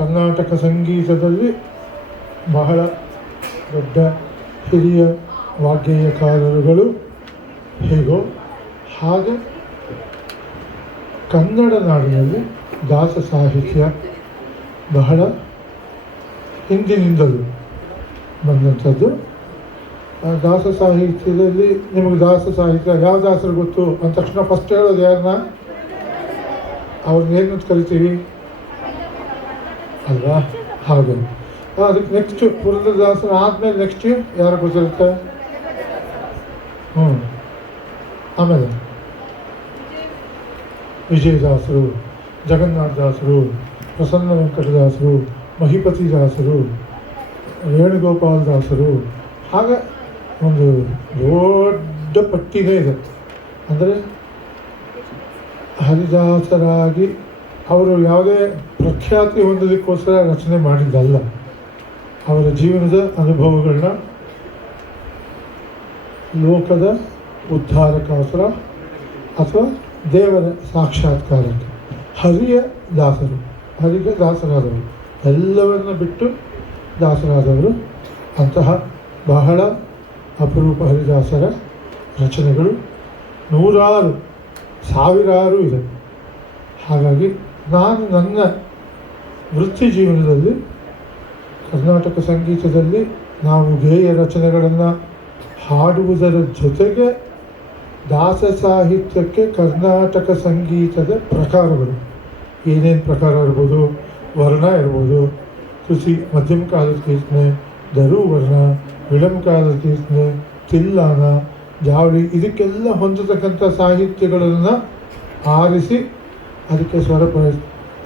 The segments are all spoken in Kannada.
ಕರ್ನಾಟಕ ಸಂಗೀತದಲ್ಲಿ ಬಹಳ ದೊಡ್ಡ ಹಿರಿಯ ವಾಗ್ಗೇಯಕಾರರುಗಳು ಹೇಗೋ ಹಾಗೆ ಕನ್ನಡ ನಾಡಿನಲ್ಲಿ ದಾಸ ಸಾಹಿತ್ಯ ಬಹಳ ಹಿಂದಿನಿಂದಲೂ ಬಂದಂಥದ್ದು. ದಾಸ ಸಾಹಿತ್ಯದಲ್ಲಿ ನಿಮಗೆ ದಾಸ ಸಾಹಿತ್ಯ ಯಾವ ದಾಸರು ಗೊತ್ತು ಅಂದ ತಕ್ಷಣ ಫಸ್ಟ್ ಹೇಳೋದು ಯಾರನ್ನ? ಅವ್ರನ್ನ ಏನಂತ ಕರಿತೀವಿ ಅಲ್ವಾ? ಹಾಗೆ ಅದಕ್ಕೆ ನೆಕ್ಸ್ಟ್ ಪುರಂದರದಾಸರು ಆದಮೇಲೆ ನೆಕ್ಸ್ಟ್ ಯಾರು ಗೊತ್ತಿರುತ್ತೆ? ಆಮೇಲೆ ವಿಜಯದಾಸರು, ಜಗನ್ನಾಥದಾಸರು, ಪ್ರಸನ್ನ ವೆಂಕಟದಾಸರು, ಮಹಿಪತಿದಾಸರು, ವೇಣುಗೋಪಾಲದಾಸರು, ಹಾಗೆ ಒಂದು ದೊಡ್ಡ ಪಟ್ಟಿನೇ ಇದೆ. ಅಂದರೆ ಹರಿದಾಸರಾಗಿ ಅವರು ಯಾವುದೇ ಪ್ರಖ್ಯಾತಿ ಹೊಂದಲಿಕ್ಕೋಸ್ಕರ ರಚನೆ ಮಾಡಿದ್ದಲ್ಲ. ಅವರ ಜೀವನದ ಅನುಭವಗಳನ್ನ ಲೋಕದ ಉದ್ಧಾರಕ್ಕೋಸ್ಕರ ಅಥವಾ ದೇವರ ಸಾಕ್ಷಾತ್ಕಾರಕ್ಕೆ ಹರಿಯ ದಾಸರು, ಹರಿಗೆ ದಾಸರಾದವರು, ಎಲ್ಲವನ್ನ ಬಿಟ್ಟು ದಾಸರಾದವರು. ಅಂತಹ ಬಹಳ ಅಪರೂಪ ಹರಿದಾಸರ ರಚನೆಗಳು ನೂರಾರು ಸಾವಿರಾರು ಇದೆ. ಹಾಗಾಗಿ ನಾನು ನನ್ನ ವೃತ್ತಿ ಜೀವನದಲ್ಲಿ ಕರ್ನಾಟಕ ಸಂಗೀತದಲ್ಲಿ ನಾವು ಗೇಯ ರಚನೆಗಳನ್ನು ಹಾಡುವುದರ ಜೊತೆಗೆ ದಾಸ ಸಾಹಿತ್ಯಕ್ಕೆ ಕರ್ನಾಟಕ ಸಂಗೀತದ ಪ್ರಕಾರಗಳು ಏನೇನು ಪ್ರಕಾರ ಇರ್ಬೋದು, ವರ್ಣ ಇರ್ಬೋದು, ಕೃತಿ, ಮಧ್ಯಮ ಕಾಲದ ಕೀರ್ತನೆ, ದರುವರ್ಣ, ವಿಳಂಬ ಕಾಲದ ಕೀರ್ತನೆ, ತಿಲ್ಲಾನ, ಜಾವಳಿ, ಇದಕ್ಕೆಲ್ಲ ಹೊಂದತಕ್ಕಂಥ ಸಾಹಿತ್ಯಗಳನ್ನು ಆರಿಸಿ ಅದಕ್ಕೆ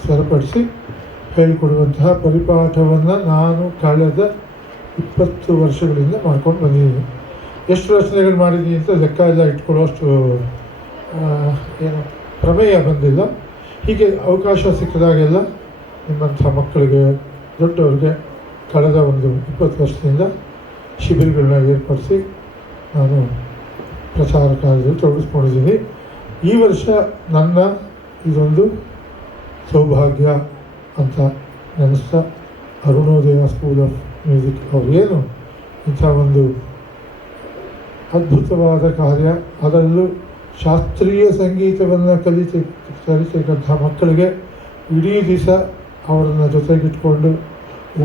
ಸ್ವರಪಡಿಸಿ ಹೇಳಿಕೊಡುವಂತಹ ಪರಿಪಾಠವನ್ನು ನಾನು ಕಳೆದ 20 ವರ್ಷಗಳಿಂದ ಮಾಡ್ಕೊಂಡು ಬಂದಿದ್ದೀನಿ. ಎಷ್ಟು ರಚನೆಗಳು ಮಾಡಿದ್ದೀನಿ ಅಂತ ಲೆಕ್ಕ ಎಲ್ಲ ಇಟ್ಕೊಳ್ಳೋಷ್ಟು ಏನು ಪ್ರಮೇಯ ಬಂದಿಲ್ಲ. ಹೀಗೆ ಅವಕಾಶ ಸಿಕ್ಕಿದಾಗೆಲ್ಲ ನಿಮ್ಮಂಥ ಮಕ್ಕಳಿಗೆ, ದೊಡ್ಡವ್ರಿಗೆ ಕಳೆದ ಒಂದು 20 ವರ್ಷದಿಂದ ಶಿಬಿರಗಳನ್ನ ಏರ್ಪಡಿಸಿ ನಾನು ಪ್ರಚಾರ ಕಾರ್ಯದಲ್ಲಿ ತೊಡಗಿಸ್ಕೊಂಡಿದ್ದೀನಿ. ಈ ವರ್ಷ ನನ್ನ ಇದೊಂದು ಸೌಭಾಗ್ಯ ಅಂತ ನೆನೆಸ್ತಾ ಅರುಣೋದಯ ಸ್ಕೂಲ್ ಆಫ್ ಮ್ಯೂಸಿಕ್ ಅವರೇನು ಇಂಥ ಒಂದು ಅದ್ಭುತವಾದ ಕಾರ್ಯ, ಅದರಲ್ಲೂ ಶಾಸ್ತ್ರೀಯ ಸಂಗೀತವನ್ನು ಕಲಿತಕ್ಕಂಥ ಮಕ್ಕಳಿಗೆ ಇಡೀ ದಿವಸ ಅವರನ್ನು ಜೊತೆಗಿಟ್ಕೊಂಡು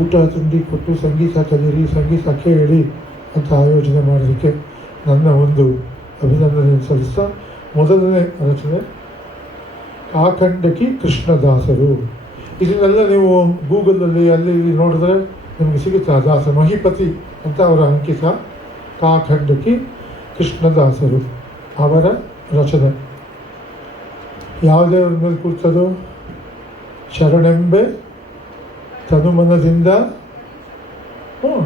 ಊಟ ತಿಂಡಿ ಕೊಟ್ಟು ಸಂಗೀತ ಕಲೀರಿ, ಸಂಗೀತ ಕೇಳಿ ಅಂತ ಆಯೋಜನೆ ಮಾಡೋದಕ್ಕೆ ನನ್ನ ಒಂದು ಅಭಿನಂದನೆ ಸಲ್ಲಿಸ್ತಾ, ಮೊದಲನೇ ರಚನೆ ಕಾಖಂಡಕಿ ಕೃಷ್ಣದಾಸರು. ಇದನ್ನೆಲ್ಲ ನೀವು ಗೂಗಲಲ್ಲಿ ಅಲ್ಲಿ ಇಲ್ಲಿ ನೋಡಿದ್ರೆ ನಿಮಗೆ ಸಿಗುತ್ತೆ. ದಾಸ ಮಹಿಪತಿ ಅಂತ ಅವರ ಅಂಕಿತ. ಕಾಖಂಡಕಿ ಕೃಷ್ಣದಾಸರು ಅವರ ರಚನೆ. ಯಾವುದೇವ್ರ ಮೇಲೆ ಕೂರ್ತದು? ಶರಣೆಂಬೆ ತನುಮನದಿಂದ.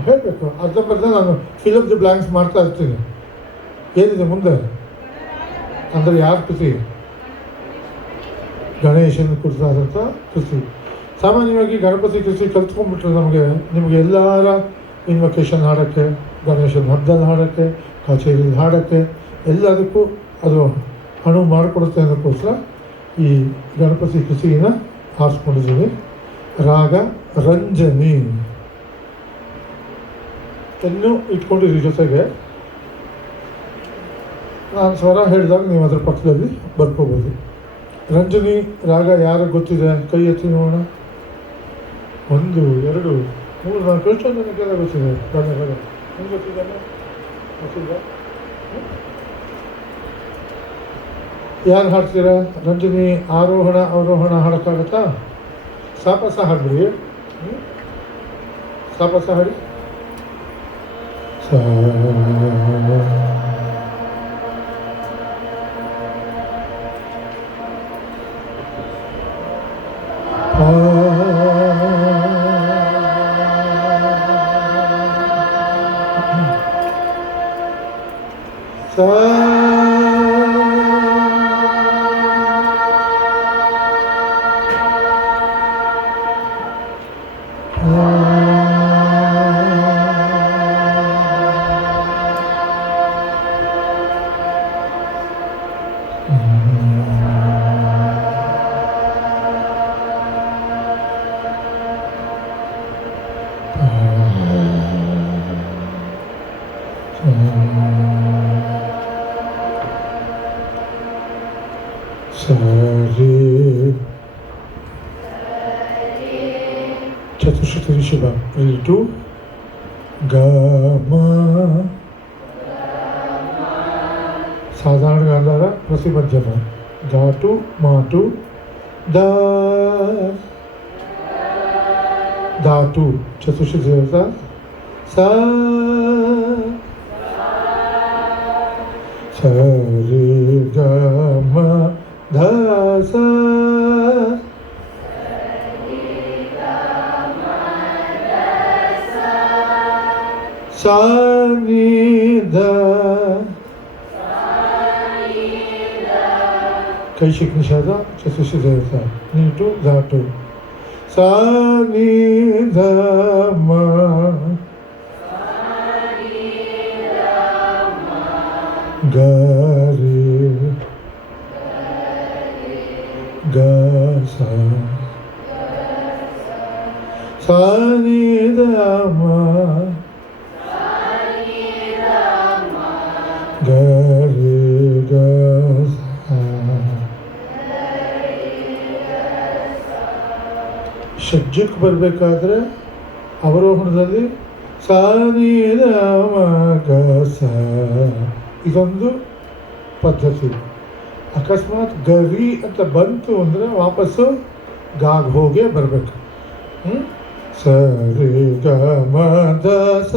ಹೇಳಬೇಕು, ಅರ್ಧಂಬರ್ಧ ನಾನು ಫಿಲಪ್ ದಿ ಬ್ಲ್ಯಾಂಕ್ಸ್ ಮಾಡ್ತಾ ಇರ್ತೀನಿ. ಏನಿದೆ ಮುಂದೆ ಅಂದರೆ ಯಾರ ಕೃತಿ? ಗಣೇಶನ ಕುರಿತಾದಂಥ ಕೃತಿ. ಸಾಮಾನ್ಯವಾಗಿ ಗಣಪತಿ ಕೃತಿ ಕಲ್ತ್ಕೊಂಡ್ಬಿಟ್ರೆ ನಿಮಗೆ ಎಲ್ಲರ ಇನ್ವೊಕೇಶನ್ ಹಾಡೋಕ್ಕೆ, ಗಣೇಶನ ಹಬ್ಬದಲ್ಲಿ ಹಾಡೋಕ್ಕೆ, ಕಚೇರಿಯಲ್ಲಿ ಹಾಡೋಕ್ಕೆ, ಎಲ್ಲದಕ್ಕೂ ಅದು ಅನುವು ಮಾಡಿಕೊಡುತ್ತೆ ಅನ್ನೋಕ್ಕೋಸ್ಕರ ಈ ಗಣಪತಿ ಕೃತಿಯನ್ನು ಆರಿಸ್ಕೊಂಡಿದ್ದೀನಿ. ರಾಗ ರಂಜನಿ ಇನ್ನೂ ಇಟ್ಕೊಂಡಿರಿ. ಜೊತೆಗೆ ನಾನು ಸ್ವರ ಹೇಳಿದಾಗ ನೀವು ಅದರ ಪಕ್ಕದಲ್ಲಿ ಬರ್ಕೋಬೋದು. ರಂಜನಿ ರಾಗ ಯಾರಿಗೆ ಗೊತ್ತಿದೆ? ಕೈ ಎತ್ತಿ ನೋಡೋಣ. 1 2 3 4 ಎಷ್ಟೊಂದು ಜನಕ್ಕೆಲ್ಲ ಗೊತ್ತಿದೆ. ನಿಮ್ಗೆ ಗೊತ್ತಿದ್ದಾನೆ? ಗೊತ್ತಿಲ್ಲ? ಯಾರು ಹಾಡ್ತೀರಾ? ರಂಜನಿ ಆರೋಹಣ ಅವರೋಹಣ ಹಾಡೋಕ್ಕಾಗತ್ತಾ? ಸಾಪಸ ಹಾಡ್ಬಿಡಿ. ಸಾಪಸ ಹಾಡಿ. ಚತುಶ್ರುತಿ ರಿಷಭ. Ready to ಗ ಮ. ಸಾಧಾರಣ ಗಾಂಧಾರ ಪ್ರತಿ ಮಧ್ಯಮ. ಗ ಟು ಮ ಟು ದ. ದ ಟು ಚತುಶ್ರುತಿ ದೇವತ. ಸ ಸ ರಿ ಗ ಮ ಧ ಸ. ಸ ನಿ ದ. ಕೈಶಿಕ್ ನಿಷಾದ ಚತುಶ್ರುತಿ ದೇವತ. ನೀ ಟು ದ ಟು. ಸ ನಿ ದ ಮ. ಗ ರಿ ಗ ಸ. ಸ ನಿ ದ ಮ. ಗ ರಿ ಗ ಸ. ಷಡ್ಜಕ್ಕೆ ಬರಬೇಕಾದ್ರೆ ಅವರೋಹಣದಲ್ಲಿ ಸ ನಿ ದ ಮ ಗ ಸ. ಇದೊಂದು ಪದ್ಧತಿ. ಅಕಸ್ಮಾತ್ ಗರಿ ಅಂತ ಬಂತು ಅಂದರೆ ವಾಪಸ್ಸು ಗಾಗ್ ಹೋಗೇ ಬರಬೇಕು. ಸ ರಿ ಗ ಮ ದ ಸ.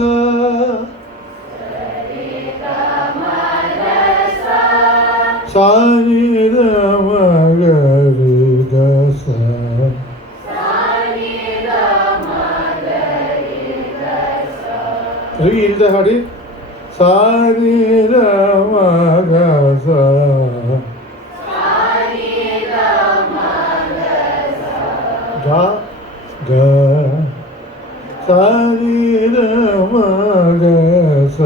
ಸ ನಿ ದ ಮ ಗ ರಿ ಗ ಸ. ರೀ ಇಲ್ಲದೆ ಹಾಡಿ. ಸ ನಿ ದ ಮ ಗ ಸ. ಗ ಗ. ಸ ನಿ ದ ಮ ಗ ಸ.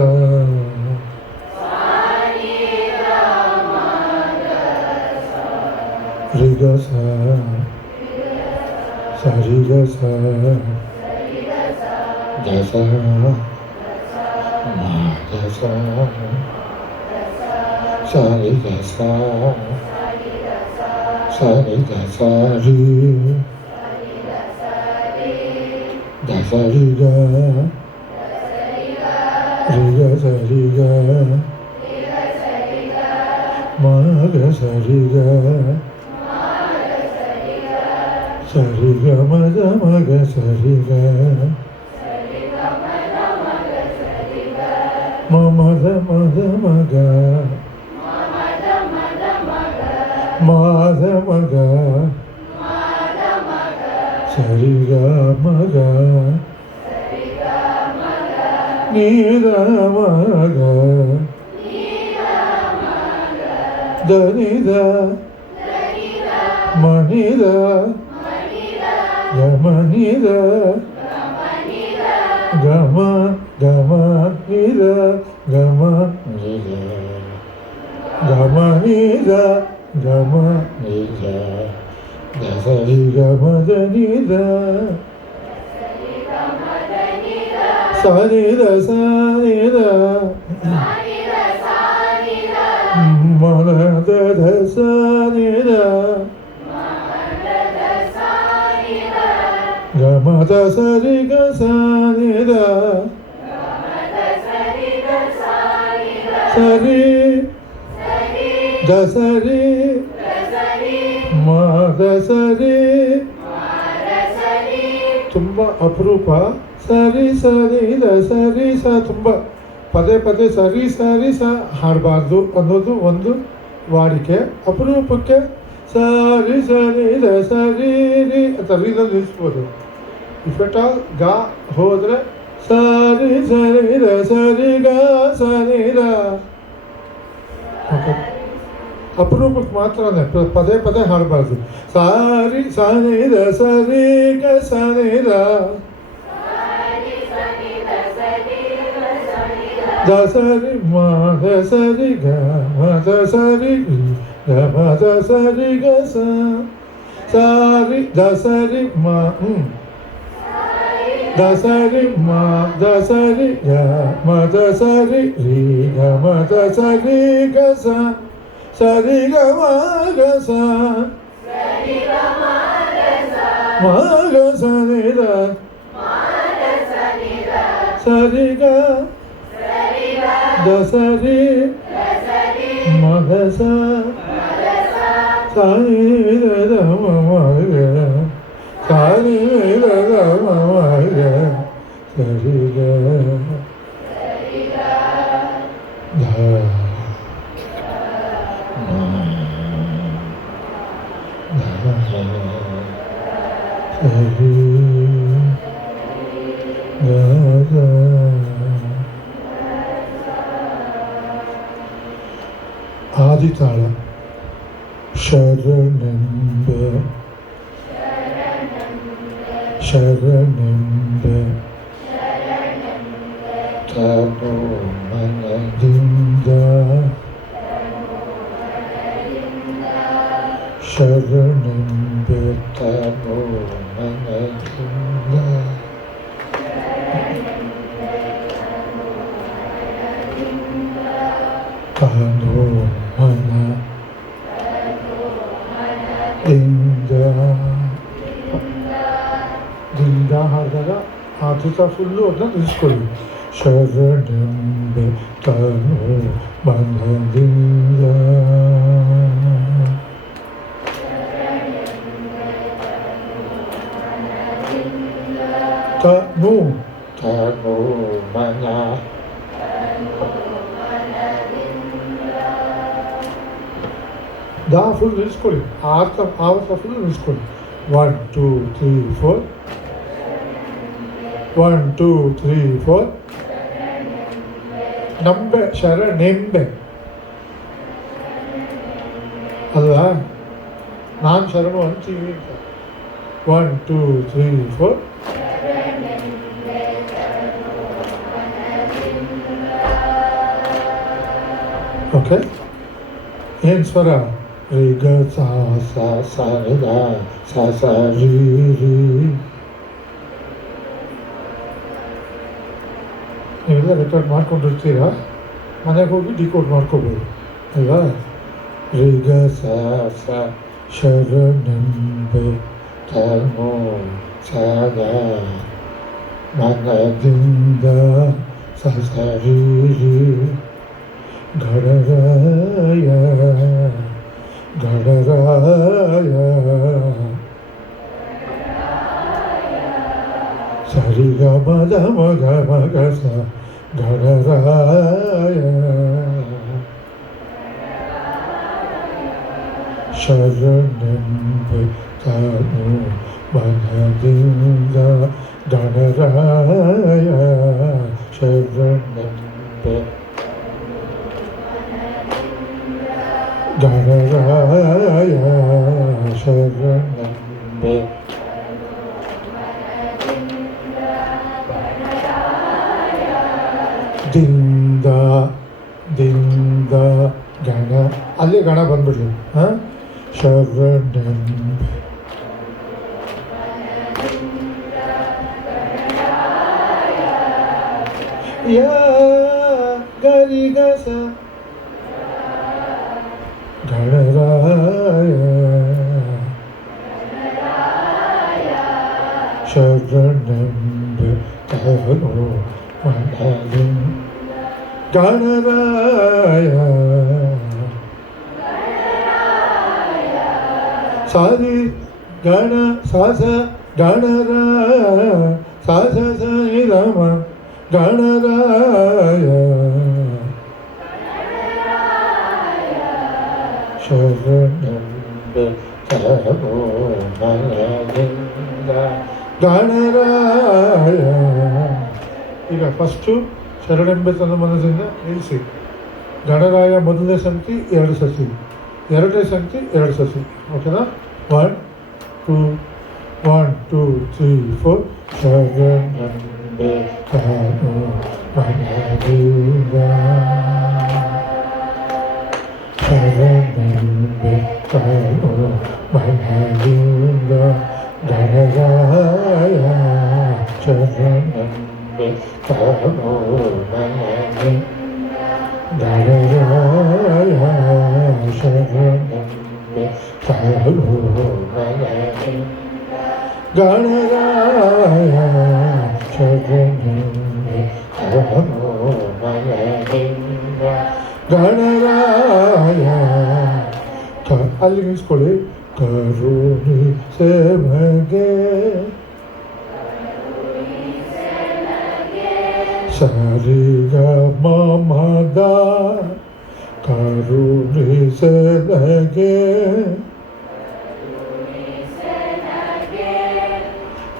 ರಿ ಗ ಸ. ಸ ರಿ ಗ ಸ. ಗ ಸ ಮ ಗ ಸ. ಸ ರಿ ಗ ಸ. ಸ ರಿ ಗ ಸ ರಿ. ಗ ಸ ರಿ ಗ. ರಿ ಗ ಸ ರಿ ಗ. ಮ ಗ ಸ ರಿ ಗ. ಸ ರಿ ಗ ಮ ದ ಮ ಗ ಸ ರಿ ಗ. ಮ ಮ ದ ಮ ದ ಮ ಗ. ಮ ದ ಮ ಗ. ಸ ರಿ ಗ ಮ ಗ. ನೀ ದ ಮ ಗ. ದ ನಿ ದ. ಮ ನಿ ದ. ಗ ಮ ನಿ ದ. ಗ ಮ ಗ ಮ ನಿ ದ. ಗ ಮ ನಿ ದ. ಗ ಮ ನಿ ದ. ಗ ಮ ನಿ ದ. ಗ ಸ ರಿ ಗ ಮ ದ ನಿ ದ. ಸ ನಿ ದ ಸ ನಿ ದ. ಮ ದ ಧ ಸ ನಿ ದ. ಗ ಮ ದ ಸ ರಿ ಗ ಸ ನಿ ದ. ಸ ರಿ ದ ಸ ರಿ. ಮ ದ ಸ ರಿ. ತುಂಬ ಅಪರೂಪ. ಸರಿ ಸರಿ ದ ಸರಿ ಸ. ತುಂಬ ಪದೇ ಪದೇ ಸರಿ ಸರಿ ಸ ಹಾಡಬಾರ್ದು ಅನ್ನೋದು ಒಂದು ವಾಡಿಕೆ. ಅಪರೂಪಕ್ಕೆ ಸರಿ ಸರಿ ದ ಸರಿ ರಿ ಅಂತ ರೀನಲ್ಲಿ ನಿಲ್ಲಿಸ್ಬೋದು. ಇಫ್ ಎಟ್ ಆಲ್ ಗ ಹೋದರೆ ಸರಿ ಸರಿ ದ ಸರಿ ಗ ಸರಿ ದ. ಓಕೆ, ಅಪರೂಪಕ್ಕೆ ಮಾತ್ರನೇ ಪದೇ ಪದೇ ಹಾಡಬಾರ್ದು. ಸಾರಿ ಸರಿ ದ ಸರಿ ಗ ಸರಿ ದ. ದ ಸರಿ ಮ ದ ಸರಿ ಗ ಮ ದ ಸರಿ ರಿ ಗ ಮ ದ ಸರಿ ಗ ಸ. ಸಾರಿ ದ ಸರಿ ಮ. ದ ಸರಿ ಮ ದ ಸರಿ ಗ ಮ ದ ಸರಿ ರಿ ಗ ಮ ದ ಸರಿ ಗ ಸ. ಸರಿ ಗ ಮ ಗ ಸ. ಮ ಗ ಸ ನಿ ದ. ಸರಿಗ ದಸರಿ ಮಗಸ ಸಾನಿದ ಮಗ ಸಾನಿದ ಮಗ ಸರಿಗ ಆದಿತಾಳ ಶರಣೆಂಬೆ ಶರಣೆಂಬೆ ತನು ಮನದಿಂದ ಶರಣೆಂಬೆ ತನು ಮನದಿಂದ ತನು ದಿಂದ ಹಾಡಿದಾಗ ಆತುತ ಫುಲ್ಲು ಅದನ್ನ ನಿಲ್ಲಿಸ್ಕೊಳ್ಳಿ. ಶರಣೆಂಬೆ ತನು ಮನದಿಂದ ತನು ತನು ಮನ ದಾ ಫುಲ್ ನಿಲ್ಲಿಸ್ಕೊಳ್ಳಿ. ಆವತ್ತ ಫುಲ್ ನಿಲ್ಲಿಸ್ಕೊಳ್ಳಿ. 1 2 3 4 1 2 3 4 ನಂಬೆ ಶರಣೆಂಬೆ ಅಲ್ಲ, ನಾನು ಶರಣು ಅಂತೀವಿ ಅಂತ. 1 2 3 4 ಓಕೆ. ಏನು ಸ್ವರ? ರಿ ಗ ಸ ಸ ಸ ಗ ಸ ಸ ರಿ ರಿ. ನೀವೆಲ್ಲ ರೆಕಾರ್ಡ್ ಮಾಡ್ಕೊಂಡಿರ್ತೀರಾ, ಮನೆಗೆ ಹೋಗಿ ಡಿಕೋಡ್ ಮಾಡ್ಕೋಬೋದು ಅಲ್ವಾ? ರಿ ಗ ಸ ಸ ಶರಣೆಂಬೆ ತನು ಸದ ಮನದಿಂದ ಸ ಸ ರಿ ರಿ ಗಡರಾಯ ಗಡರಾಯ ಸರಿ ಗ ಮದ ಮಗ ಮಗ ಸ ಗಡರಾಯ ಶರಣೆಂಬೆ ತನು ಮನದಿಂದ ಗಣರಾಯ ಶರಣೆಂಬೆ ಗಣರಾಯ ಶರಣೆಂಬೆ ದಿಂದ ದಿಂದ ಗಣ ಅಲ್ಲಿ ಗಣ ಬಂದ್ಬಿಡ್ಲಿ. ಹಾಂ, ಶರಣೆಂಬೆ ಯಾ ಗರಿ ಗ ಸ ಗಣರಾಯ ಶರಣೆಂಬೆ ತನು ಮನದಿಂದ ಗಣರಾಯ ಸಾರಿ ಗಣ ಸಾಸ ಗಣರಾಯ ಸಾಸ ಸನಿ ರಮ ಗಣರಾಯ ಶರಣೆಂಬೆ ತನು ಮನದಿಂದ ಗಣರಾಯ. ಈಗ ಫಸ್ಟು ಶರಣೆಂಬೆ ತನು ಮನದಿಂದ ನಿಲ್ಲಿಸಿ. ಗಣರಾಯ ಮೊದಲನೇ ಸಂಖ್ಯೆ 2 ಸತಿ, ಎರಡನೇ ಸಂಖ್ಯೆ 2 ಸತಿ. ಓಕೆನಾ? 1 2 1 2 3 4 ಶರಣೆಂಬೆ ತನು ಮನದಿಂದ ಶರಣೆಂಬೆ ತನು ಮನದಿಂದ ಗಣರಾಯ ಶರಣೆಂಬೆ ತನು ಮನದಿಂದ ಗಣರಾಯ ಶರಣೆಂಬೆ ತನು ಮನದಿಂದ ಗಣರಾಯ ಶರಣೆಂಬೆ ತನೋಮಯದಿಂದ ಗಣರಾಯ ಅಲ್ಲಿ ನಿಲ್ಸ್ಕೊಳ್ಳಿ. ಕರುಣಿಸೆ ಮಗೆ ಸರಿಗ ಮಮದ ಕರುಣಿಸೆ ನಗೆ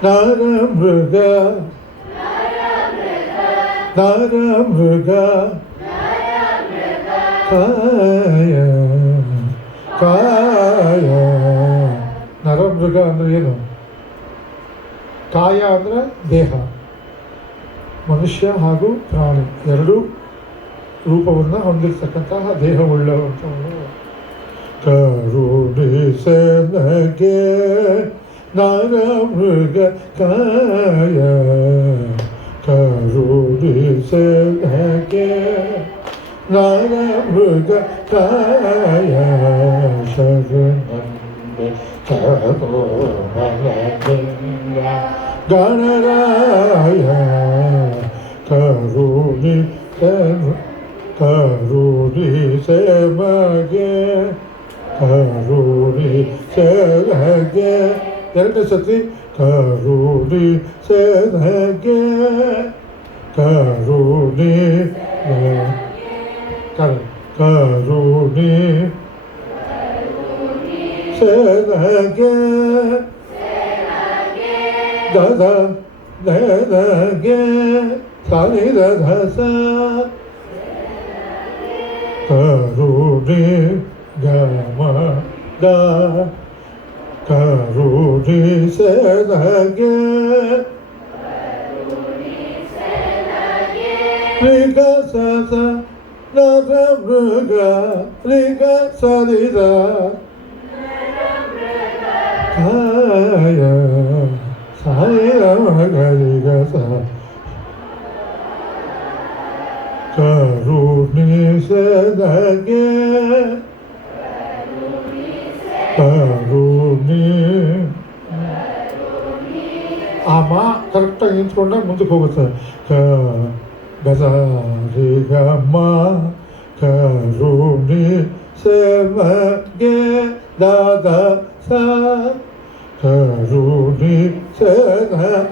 ನರಮೃಗ ಕಾಯ ಕಾಯ. ನರಮೃಗ ಅಂದರೆ ಏನು? ಕಾಯ ಅಂದರೆ ದೇಹ, ಮನುಷ್ಯ ಹಾಗೂ ಪ್ರಾಣಿ ಎರಡೂ ರೂಪವನ್ನು ಹೊಂದಿರತಕ್ಕಂತಹ ದೇಹವುಳ್ಳವಂಥವನು. ಕರುಣಿಸೆ ನಗೆ ನರಮೃಗ ಕಾಯ ಕರುಣಿಸೆ ನಗೆ ನರಮೃಗ ಕಾಯ ಶರಣೆಂಬೆ ತನೋಮಯದಿಂದ ಗಣರಾಯ ಕರುಣಿಸೆ ಮಗೆ ಕರುಣಿಸೆ ನಗೆ ಎರಡನೇ ಸತಿ ಕರುಣಿಸೆ ನಗೆ ಕರುಣಿ ಸೆನಗೆ ದದ ನಗೆ ಸಾನಿ ದಧ ಸ ಕರುಣಿ ಗಮ ದ ಕರುಣಿಸೆ ನಗೆ ರಿಗ ಸ ಸ ನರಮೃಗ ರಿಗ ಸರಿದ ಕಾಯ ಸಾಯಿರ ಮಗರಿಗ ಸ ಕರುಣಿಸೆ ನಗೆ ಕರುಣಿ ಆ ಮಾ ಕರೆಕ್ಟಾಗಿ ನಿಂತ್ಕೊಂಡಾಗ ಮುಂದಕ್ಕೆ ಹೋಗುತ್ತೆ. ಗಸರಿಗಮ್ಮ ಕರುಣಿಸೆ ಮಗೆ ದಾದ ಸ ಕರುಣಿಸೆ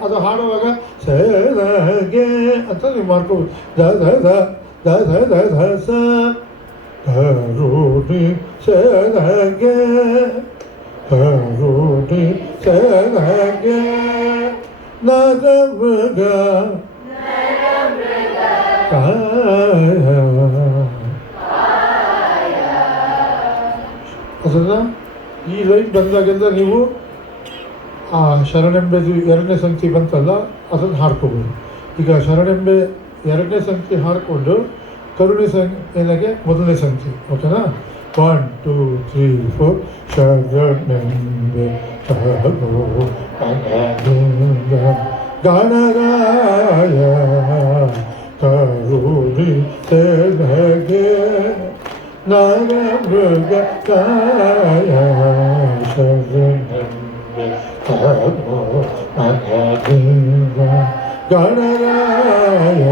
ಅದು ಹಾಡುವಾಗ ಸೆನಗೆ ಅಂತ ನೀವು ಮಾಡ್ಕೋಬೋದು. ದದ ದದ ದದ ಸ ಕರುಣಿಸೆ ನಗೆ ಕರುಣಿಸೆ ನಗೆ ನರಮೃಗ ಅದನ್ನು ಈ ಲೈನ್ ಬಂದಾಗೆಲ್ಲ ನೀವು ಆ ಶರಣೆಂಬೆದು ಎರಡನೇ ಸಂಖ್ಯೆ ಬಂತಲ್ಲ ಅದನ್ನು ಹಾಡ್ಕೋಬೋದು. ಈಗ ಶರಣೆಂಬೆ ಎರಡನೇ ಸಂಖ್ಯೆ ಹಾಡಿಕೊಂಡು ಕರುಣೆ ಏನಾಗೆ ಮೊದಲನೇ ಸಂಖ್ಯೆ. ಓಕೆನಾ? 1 2 3 4 ಶರಣೆಂಬೆ ತನೋಮಯದಿಂದ ಗಣರಾಯ ಕರುಣಿಸೆ ನಗೆ ನರಮೃಗ ಕಾಯ ಶರಣೆಂಬೆ ತನೋಮಯದಿಂದ ಗಣರಾಯ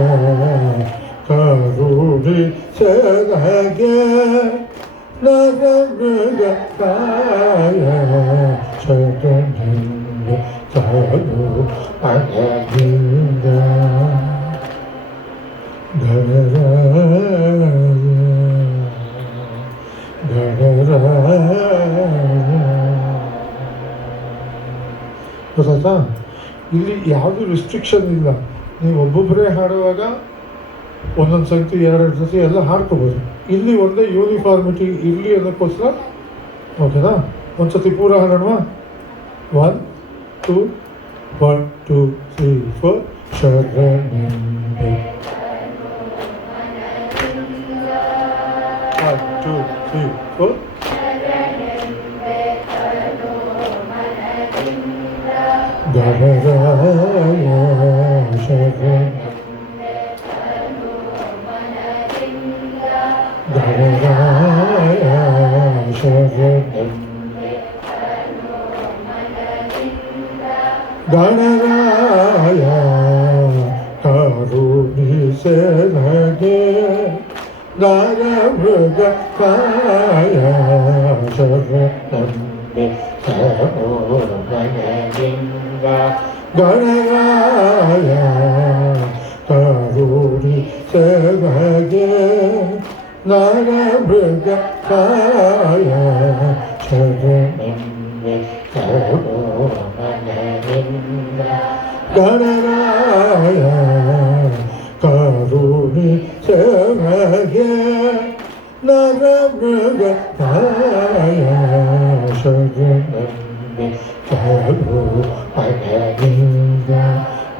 ಕರುಣಿಸೆ ನಗೆ ನರಮೃಗ ಕಾಯ ಶರಣೆಂಬೆ ತನೋಮಯದಿಂದ ಗೊತ್ತಾ? ಇಲ್ಲಿ ಯಾವುದೂ ರಿಸ್ಟ್ರಿಕ್ಷನ್ ಇಲ್ಲ. ನೀವು ಒಬ್ಬೊಬ್ಬರೇ ಹಾಡುವಾಗ ಒಂದೊಂದು ಸಂಖ್ಯೆ ಎರಡೆರಡು ಸತಿ ಎಲ್ಲ ಹಾಡ್ಕೋಬೋದು. ಇಲ್ಲಿ ಒಂದೇ ಯೂನಿಫಾರ್ಮಿಟಿ ಇರಲಿ ಅನ್ನೋಕ್ಕೋಸ್ಕರ. ಓಕೆನಾ? ಒಂದು ಸತಿ ಪೂರ ಹಾಡೋಣ. 1 2 1 2 3 4 ಶರಣೆಂಬೆ 1 2 3 4 ಗಣರಾಯ ಶರಣೆಂಬೆ ಗಣರಾಯ ಶರಣೆಂಬೆ ಗಣರಾಯ ಸೆರಗೆ ನರ ಮೃಗ ಕಾಯ ಶರಣಂಬೆ ಸರೋಮನಲಿಂಗ ಗಣರಾಯ ಕರುಣಿ ಸೆರಗೆ ನರ ಮೃಗ ಕಾಯ ಶರಣಂಬೆ ಸರೋಮನಲಿಂಗ ಗಣರಾಯ ಕರುಣಿ ಸೆರಗೆ ನರ ಮೃಗ ಕಾಯ ಶರಣಂಬೆ ಸರೋಮನಲಿಂಗ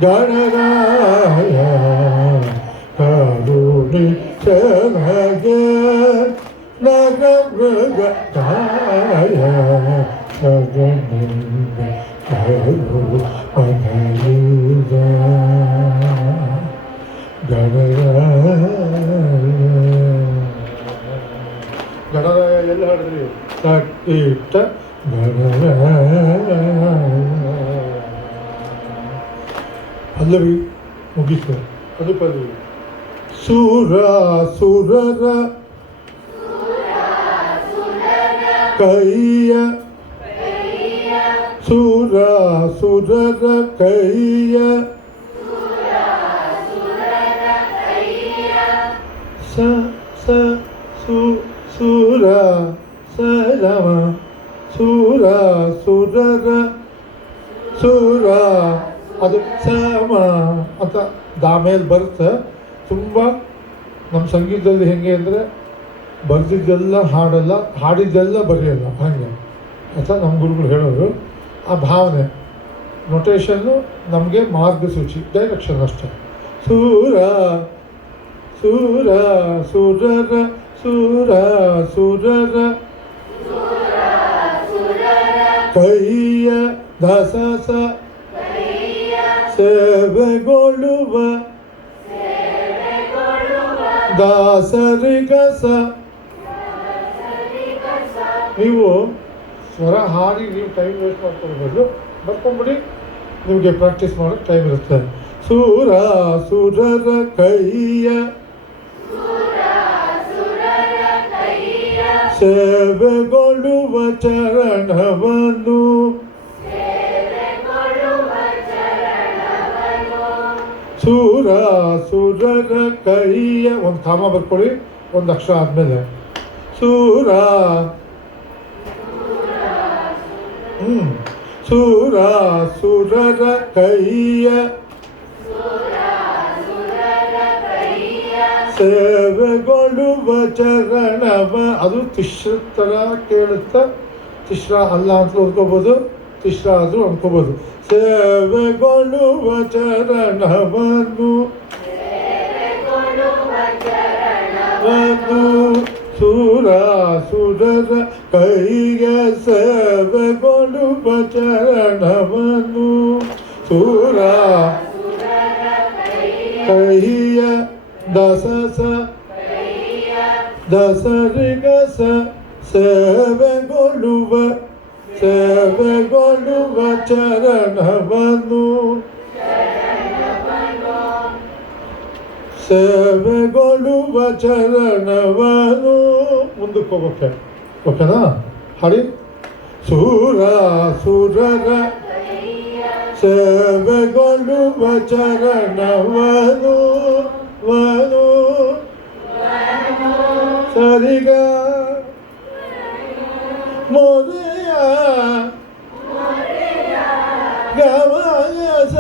ಗಣರಾಯ ಕರುಣಿ ಸೆರಗೆ ನರ ಮೃಗ ಕಾಯ ಶರಣಂಬೆ ಸರೋಮನಲಿಂಗ ಗಣರಾಯ ಎಲ್ಲ ಹಾಡಿದ್ರಿ ಕಟ್ಟಿಟ್ಟ ಪಲ್ಲವಿ ಮುಗಿಸು ಅದು ಪಲ್ಲವಿ ಸುರರ ಕೈಯ ಸುರರ ಕೈಯ ಸುರ ಸರಮ ಸುರರ ಸುರ ಅದು ಸಮ ಅಂತ ದಾಮೇಲೆ ಬರುತ್ತೆ. ತುಂಬ ನಮ್ಮ ಸಂಗೀತದಲ್ಲಿ ಹೆಂಗೆ ಅಂದರೆ ಬರೆದಿದ್ದೆಲ್ಲ ಹಾಡಲ್ಲ, ಹಾಡಿದ್ದೆಲ್ಲ ಬರೆಯಲ್ಲ, ಹಾಗೆ ಅಂತ ನಮ್ಮ ಗುರುಗಳು ಹೇಳೋರು. ಆ ಭಾವನೆ ನೊಟೇಷನ್ನು ನಮಗೆ ಮಾರ್ಗಸೂಚಿ, ಡೈರೆಕ್ಷನ್ ಅಷ್ಟೇ. ಸುರರ ಕೈಯ ದಸ ಸೇವೆಗೊಳ್ಳುವ ದಾಸರಿಗಸ. ನೀವು ಸ್ವರ ಹಾಡಿ ನೀವು ಟೈಮ್ ವೇಸ್ಟ್ ಮಾಡ್ಕೊಳ್ಬೋದು, ಬರ್ಕೊಂಬಿಡಿ, ನಿಮಗೆ ಪ್ರಾಕ್ಟೀಸ್ ಮಾಡೋಕ್ಕೆ ಟೈಮ್ ಇರುತ್ತೆ. ಸುರರ ಕೈಯ ಸೇವೆಗೊಳ್ಳುವ ಚರಣವನ್ನು ಸುರರ ಕೈಯ ಒಂದು ಕಾಮ ಬರ್ಕೊಳ್ಳಿ, ಒಂದು ಅಕ್ಷರ ಆದಮೇಲೆ ಸುರರ ಕೈಯ ಸೇವೆಗೊಳ್ಳುವ ಚರಣವ. ಅದು ತಿಶ್ರ ಥರ ಕೇಳುತ್ತಾ, ತಿಶ್ರ ಅಲ್ಲ ಅಂತ ಅಂದ್ಕೋಬೋದು, ತಿಶ್ರ ಆದರೂ ಅಂದ್ಕೋಬೋದು. ಸೇವೆಗೊಳ್ಳುವ ಚರಣವನ್ನು ಸುರರ ಕೈಯ ಸೇವೆಗೊಳ್ಳುವ ಚರಣವನ್ನು ಕೈಯ ದಸರಿಗಸ ಸೇವೆಗೊಳ್ಳುವ ಚರಣವನ್ನು ಸೇವೆಗೊಳ್ಳುವ ಚರಣವನ್ನು ಮುಂದಕ್ಕೆ ಹೋಗೋಕ್ಕೆ. ಓಕೆನಾ? ಹಾಡಿ. ಸುರರ ಸೇವೆಗೊಳ್ಳುವ ಚರಣವನ್ನು ಸರಿಗ ಮೋದಯ ಗಮಯಸ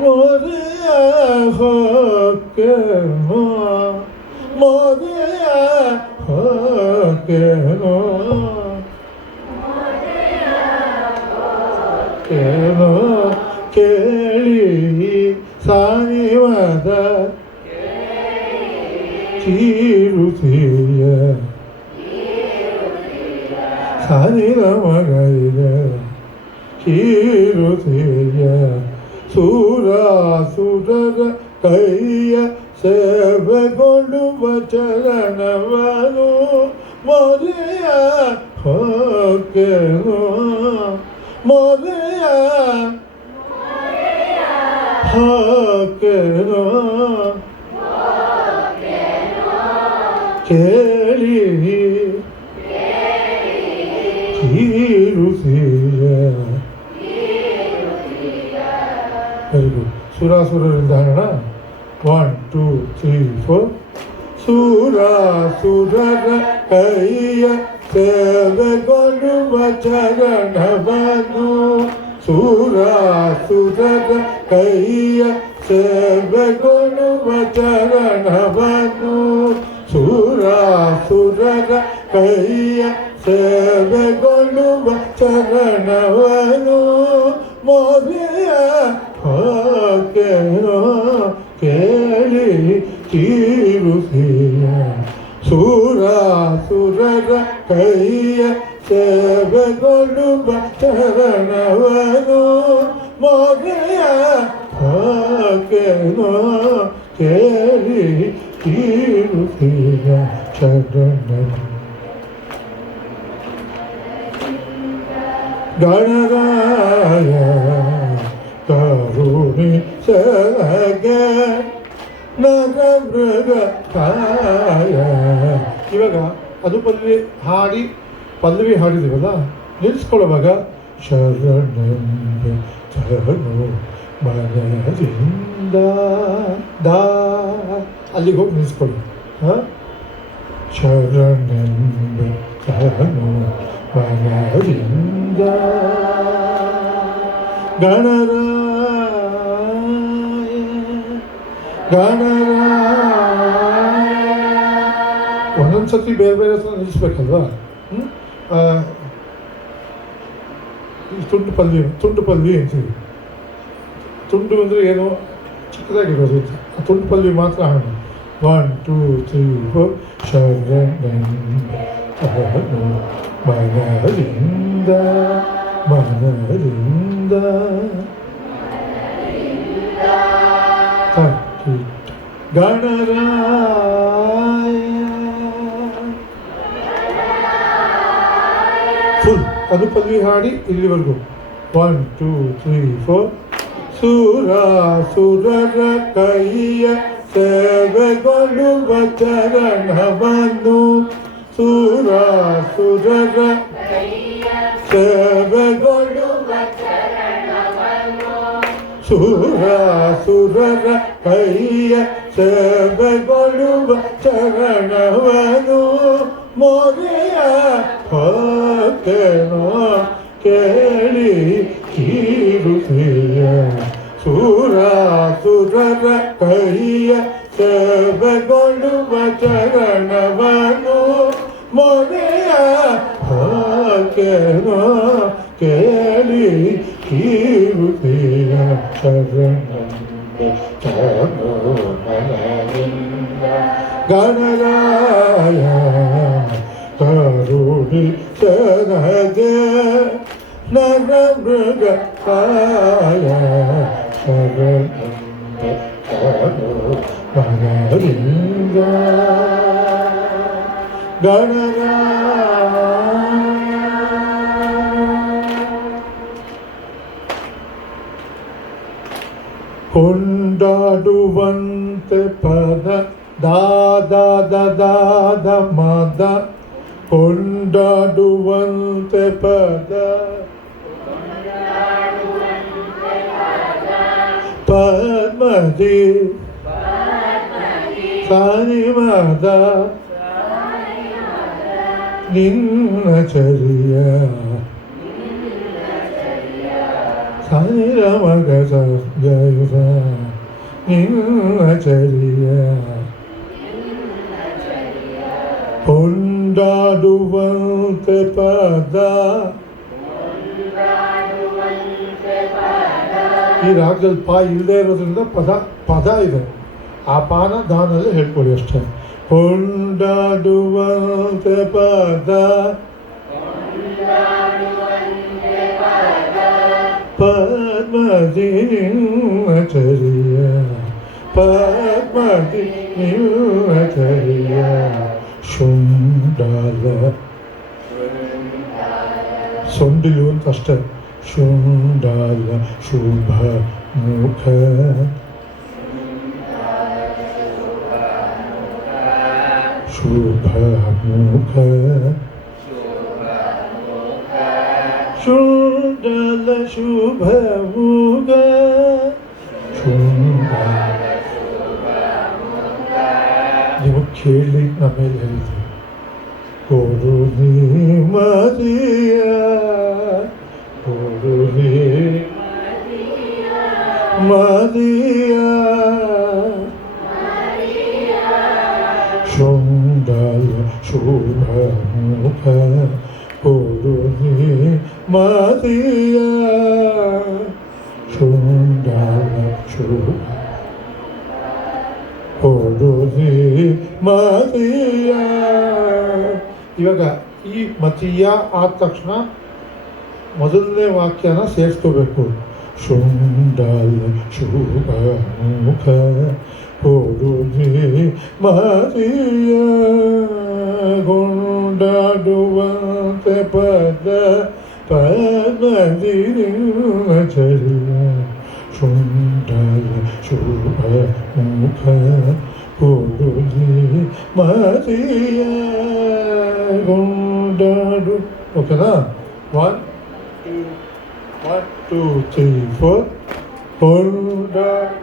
ಮೋದಯ ಹೊಕ್ಕೇನೋ ಮೋದಯ ಹೊಕ್ಕೇನೋ ಕೇಳಿ ಸಾನಿವಾದ ಚೀರುತಿಯ ಸಾನಿರ ಮಗೈದ ಚೀರುತಿಯ ಸುರರ ಕೈಯ ಸೇವೆಗೊಳ್ಳುವ ಚರಣವನು ಮೊರೆಯ ಹೊಕ್ಕೇನೋ ಮೊರೆಯ ಹಾಕೆನೋ ಕೇಳಿ ಕೀರುತಿಯ. Very good. ಸುರಾಸುರರಿಂದ ಹಾಡೋಣ. 1 2 3 4. ಸುರಾಸುರರ ಕೈಯ ಸೇವೆಗೊಳ್ಳುವ ಚರಣವನ್ನು, ಸುರಾಸುರರ ಕೈಯ ಸೇವೆಗೊಳ್ಳುವ ಚರಣವನ್ನು, ಸುರಾಸುರರ ಕೈಯ ಸೇವೆಗೊಳ್ಳುವ ಚರಣವನ್ನು ಮೋದಿಯ ಹಾಕೆನೋ ಕೇಳಿ ತೀರುಸಿಯ. ಸುರಾಸುರರ ಕೈಯ ಸೇವೆಗೊಳ್ಳುವ ಚರಣವನ್ನು ಮೋದಿಯ ಹಾಕೆನೋ ಕೇಳಿ ತೀರುಸಿಯ ಚರಣ. ಗಣರಾಯ ಕರುಣಿ ಸಲಗೆ ನರ ಮೃಗ ಕಾಯ. ಇವಾಗ ಅದು ಪಲ್ಲವಿ ಹಾಡಿದೀವಲ್ಲ, ನಿಲ್ಲಿಸ್ಕೊಳ್ಳುವಾಗ ಶರಣೆಂಬೆ ತರನು ಮನದಿಂದ ದಾ ಅಲ್ಲಿಗೆ ಹೋಗಿ ನಿಲ್ಲಿಸ್ಕೊಳ್ಳಿ. ಶರಣೆಂಬೆ ತರನು ಮನದಿಂದ ಒಂದೊಂದ್ಸತಿ ಬೇರೆ ಬೇರೆ ಹತ್ರ ನಿಲ್ಲಿಸ್ಬೇಕಲ್ವಾ. ತುಂಡು ಪಲ್ವಿ ಅಂತೀವಿ. ತುಂಡು ಅಂದರೆ ಏನೋ ಚಿಕ್ಕದಾಗಿರೋದು, ಆ ತುಂಡು ಪಲ್ವಿ ಮಾತ್ರ ಹಾಡೋಣ. 1 2 3 4. ಶರಣೆಂಬೆತರನು ಮನದಿಂದ ಮನದಿಂದ ಗಣರಾಯ. ಫುಲ್ ಅನುಪಲ್ವಿ ಹಾಡಿ ಇಲ್ಲಿವರೆಗೂ. 1 2 3 4. ಸುರಾಸುರರ ಕೈಯ ಸೇವೆಗೊಳ್ಳುವ ಚರಣವನ್ನು, ಸುರಾಸುರರ ಸೇವೆಗೊಳ್ಳುವ ಚರಣವನ್ನು, ಸುರಾಸುರರ ಕೈಯ ಸೇವೆಗೊಳ್ಳುವ ಚರಣವನ್ನು ಮೋದಿಯ ಹಾಕೆನೋ ಕೇಳಿ ಕೀರುತಿಯ. ಸುರಾಸುರರ ಕೈಯ ಸೇವೆಗೊಳ್ಳುವ ಚರಣವನ್ನು ಮೋದಿಯ ಹಾಕೆನೋ ಕೇಳಿ ಕೀರುತಿಯ. ಗಣರಾಯ ಕರುಣಿ ಸನಗೆ ನರ ಮೃಗ ಕಾಯ. ಮನದಿಂದ ಗಣರಾಯ. ಕೊಂಡಾಡುವಂತೆ ಪದ ದಾದ ದಾದ ಮದ, ಕೊಂಡಾಡುವಂತೆ ಪದ ಪದ್ಮದಿ ಸಾನಿ ಮದ ನಿನ್ನ ಚರಿಯ ಸಾನಿರ ಮಗ ಜಯ ನಿನ್ನ ಚರಿಯ. ಕೊಂಡಾಡುವಂತೆ ಪದ. ಈ ರಾಗದಲ್ಲಿ ಪಾ ಇಲ್ಲದೆ ಇರೋದ್ರಿಂದ ಪದ ಇದೆ. ಆ ಪಾನ ದಾನಲ್ಲಿ ಹೇಳ್ಕೊಳ್ಳಿ ಅಷ್ಟೇ. ಕೊಂಡಾಡುವಂತೆ ಪದ ಪದ್ಮದಿ ನಿಮ್ಮಚರಿಯ ಪದ್ಮದಿ ನಿಮ್ಮಚರಿಯ ಶುಂಡಾಲ ಸೊಂಡಿಲು ಅಂತ ಅಷ್ಟೇ. ಶುಂಡಾಲ ಶುಭ ಮುಖ ಶುಭ ಮುಖ ಶುಂಡಲ ಶುಭ ಮುಖ ಶುಂಡಲ ನೀವು ಕೇಳಿ ಆಮೇಲೆ ಹೇಳಿದ್ರಿ ಕೊಡು ನೀ ಮದಿಯ ಕೊಡು ನೀ ಮದಿಯ ಶುಂಡಲ ಶುಭ ಮುಖ ಕೊಡು ನೀ ಮದಿಯ ಶುಂಡಲ ಶುಭ ಕೊಡು ನೀ ಮದಿಯ. ಇವಾಗ ಈ ಮತೀಯ ಆದ ತಕ್ಷಣ ಮೊದಲನೇ ವಾಕ್ಯನ ಸೇರಿಸ್ಕೋಬೇಕು. ಶುಂಡಲ ಶುಭ ಮುಖ ಕೊಡು ನೀ ಮದಿಯ ಕೊಂಡಾಡುವಂತೆ ಪದ ಪದ್ಮದಿರಿಚರಿಯ ಶುಂಡಲ ಶುಭ ಮುಖ ಕೊಡು ನೀ ಮದಿಯ ಕೊಂಡಾಡು. ಓಕೆನಾ? 1 2 3 4 ಕೊಂಡಾಡು.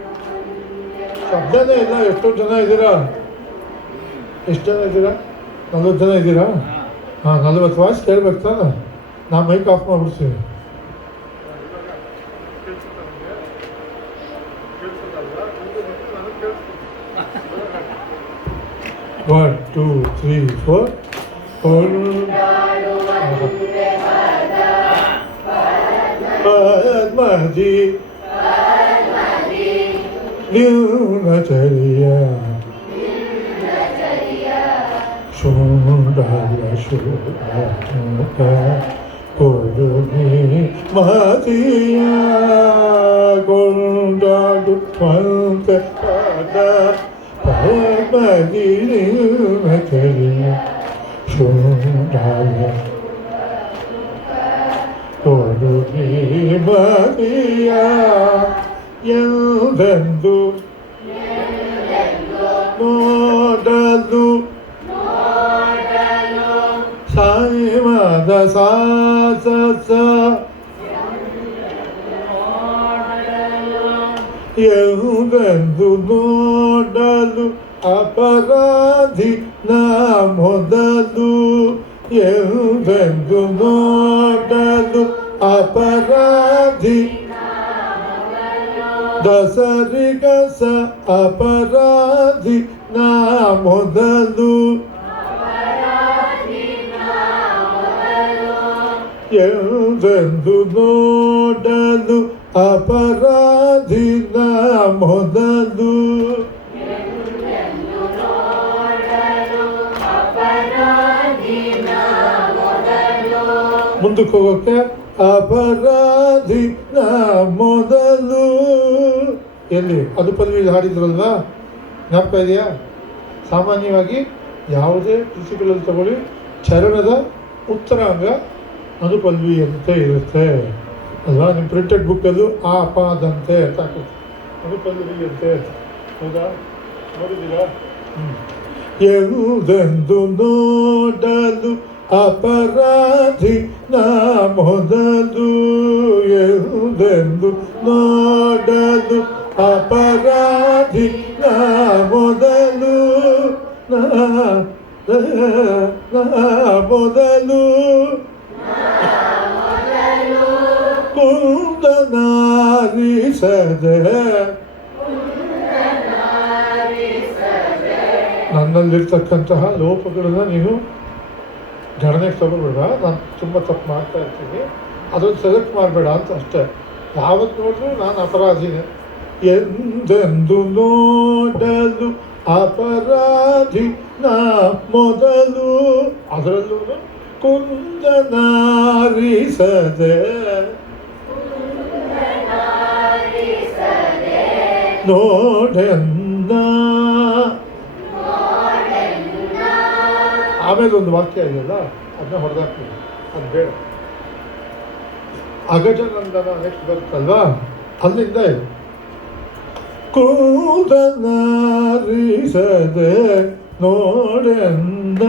ಶಬ್ದನೇ ಇಲ್ಲ. ಎಷ್ಟೊಂದು ಜನ ಇದ್ದೀರಾ? ಎಷ್ಟು ಜನ ಇದ್ದೀರಾ? 40 ಜನ ಇದ್ದೀರಾ? ಹಾಂ, 40 ವಾಯ್ಸ್ ಕೇಳ್ಬೇಕು ತಾನೆ. ನಾನು ಮೈಕ್ ಆಫ್ ಮಾಡಿಬಿಡ್ತೀನಿ. One, 2, 3, 4 ಪದ್ಮದಿ ನ್ಯೂನಚರ್ಯ ಶುಂಡಲ ಶುಭ ಮುಖ ಕೊಡು ನೀ ಮದಿಯ ಕೊಂಡಾಡುವಂತೆ ಪದ ಪದ್ಮದಿರಿಚರಿಯ ಶುಂಡಲ ಕೊಡು ನೀ ಮದಿಯ ಎಂದೆಂದು ನೋಡಲು ಸಾಯಿಮದ ಸಾಸ ಎಂದೆಂದು ನೋಡಲು ಅಪರಾಧಿ ನಾ ಮೊದಲು ಎಂದೆಂದು ನೋಡಲು ಅಪರಾಧಿ ದಸರಿಗಸ ಅಪರಾಧಿ ನಾ ಮೊದಲು ಎಂದೆಂದು ನೋಡಲು ಅಪರಾಧಿ ನಾ ಮೊದಲು ಮುಂದಕ್ಕೆ ಹೋಗೋಕ್ಕೆ ಅಪರಾಧಿ ನಾ ಮೊದಲು. ಎಲ್ಲಿ ಅದು ಪಲ್ವಿ ಹಾಡಿದ್ರಲ್ವಾ? ಜ್ಞಾಪಕ ಇದೆಯಾ? ಸಾಮಾನ್ಯವಾಗಿ ಯಾವುದೇ ಕೃತಿಗಳಲ್ಲಿ ತಗೊಳ್ಳಿ, ಚರಣದ ಉತ್ತರಾಂಗ ಅನುಪಲ್ವಿ ಅಂತ ಇರುತ್ತೆ ಅಲ್ವಾ? ನಿಮ್ಮ ಪ್ರಿಂಟೆಡ್ ಬುಕ್ಕಲ್ಲೂ ಆ ಅಪಾದಂತೆ ಅಂತ ಹಾಕುತ್ತೆ, ಅನುಪಲ್ವಿ ಅಂತೆ. ಹೌದಾ? ನೋಡಿದ್ದೀರಾ? ಎಂದೆಂದು ನೋಡಲು ಅಪರಾಧಿ ನಾ ಮೊದಲು ಎಂದೆಂದು ನೋಡಲು ಅಪರಾಧಿ ನಾ ಮೊದಲು ಮೊದಲು ಕುಂದನಾರಿಸದೆ ನನ್ನಲ್ಲಿರ್ತಕ್ಕಂತಹ ಲೋಪಗಳನ್ನು ನೀನು ಗಣನೆಗೆ ತಗೋಬೇಡ. ನಾನು ತುಂಬ ತಪ್ಪು ಮಾಡ್ತಾ ಇರ್ತೀನಿ, ಅದನ್ನು ಸೆಲೆಕ್ಟ್ ಮಾಡಬೇಡ ಅಂತ ಅಷ್ಟೇ. ಯಾವತ್ತು ನೋಡಿದ್ರು ನಾನು ಅಪರಾಧಿನೇ. ಎಂದೆಂದು ನೋಡಲು ಅಪರಾಧಿ ನಾ ಮೊದಲು, ಅದರಲ್ಲೂ ಕುಂದನಾರಿಸದೆ ನೋಡೆನ್ನ. ಆಮೇಲೆ ಒಂದು ವಾಕ್ಯ ಇದೆಯಲ್ಲ, ಅದನ್ನ ಹೊಡೆದಾಕ್ತೀನಿ, ಅದು ಬೇಡ. ಅಗಜನಂದನ ನೆಕ್ಸ್ಟ್ ಬರುತ್ತಲ್ವಾ, ಅಲ್ಲಿಂದ ಕೂದಲಾರಿಸದೆ ನೋಡೆಂದ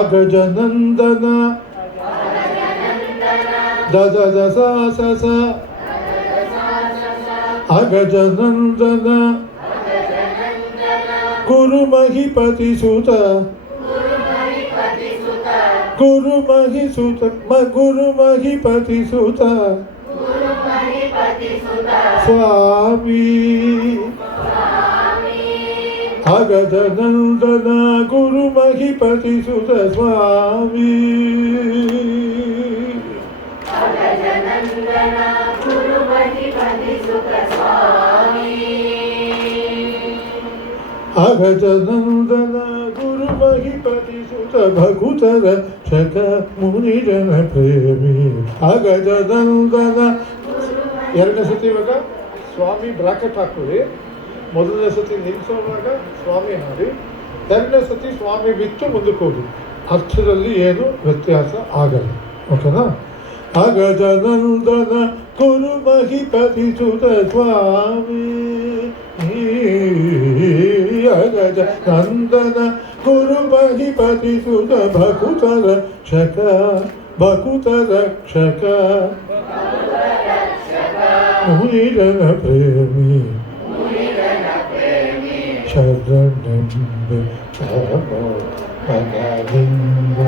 ಅಗಜನಂದನ ದದ ಸ ಅಗಜನಂದನ ಗುರುಮಹಿಪತಿ ಸುತ ಗುರುಮಹಿಪತಿ ಸುತ ಸ್ವಾಮಿ ಅಗಜನಂದನ ಗುರುಮಹಿಪತಿ ಸುತ ಸ್ವಾಮಿ ಅಗಜನಂದನ ಗುರುಮಹಿಪತಿ ಸುತ ಭಕುತರ ಶಕ ಮುನಿಜನ ಪ್ರೇಮಿ ಅಗಜನಂದನ. ಎರಡನೇ ಸತಿ ಇವಾಗ ಸ್ವಾಮಿ ಬ್ರಾಕೆಟ್ ಹಾಕೊಳ್ಳಿ. ಮೊದಲನೇ ಸತಿ ನಿಲ್ಲಿಸುವಾಗ ಸ್ವಾಮಿ ಹಾಡಿ, ಎರಡನೇ ಸತಿ ಸ್ವಾಮಿ ಬಿಟ್ಟು ಮುಂದಕ್ಕೆ ಹೋಗಿ. ಅರ್ಥದಲ್ಲಿ ಏನು ವ್ಯತ್ಯಾಸ ಆಗಲ್ಲ. ಓಕೆನಾ? ಅಗಜನಂದನ ಗುರುಮಹಿಪತಿ ಸುತ ಸ್ವಾಮಿ ಅಗಜನಂದನ ಗುರುಮಹಿಪತಿ ಸುತ ಭಕುತರ ಶಕ ಮುನಿಜನ ಪ್ರೇಮಿ ಶರಣೆಂಬೆ ಮಗಲಿಂಗ.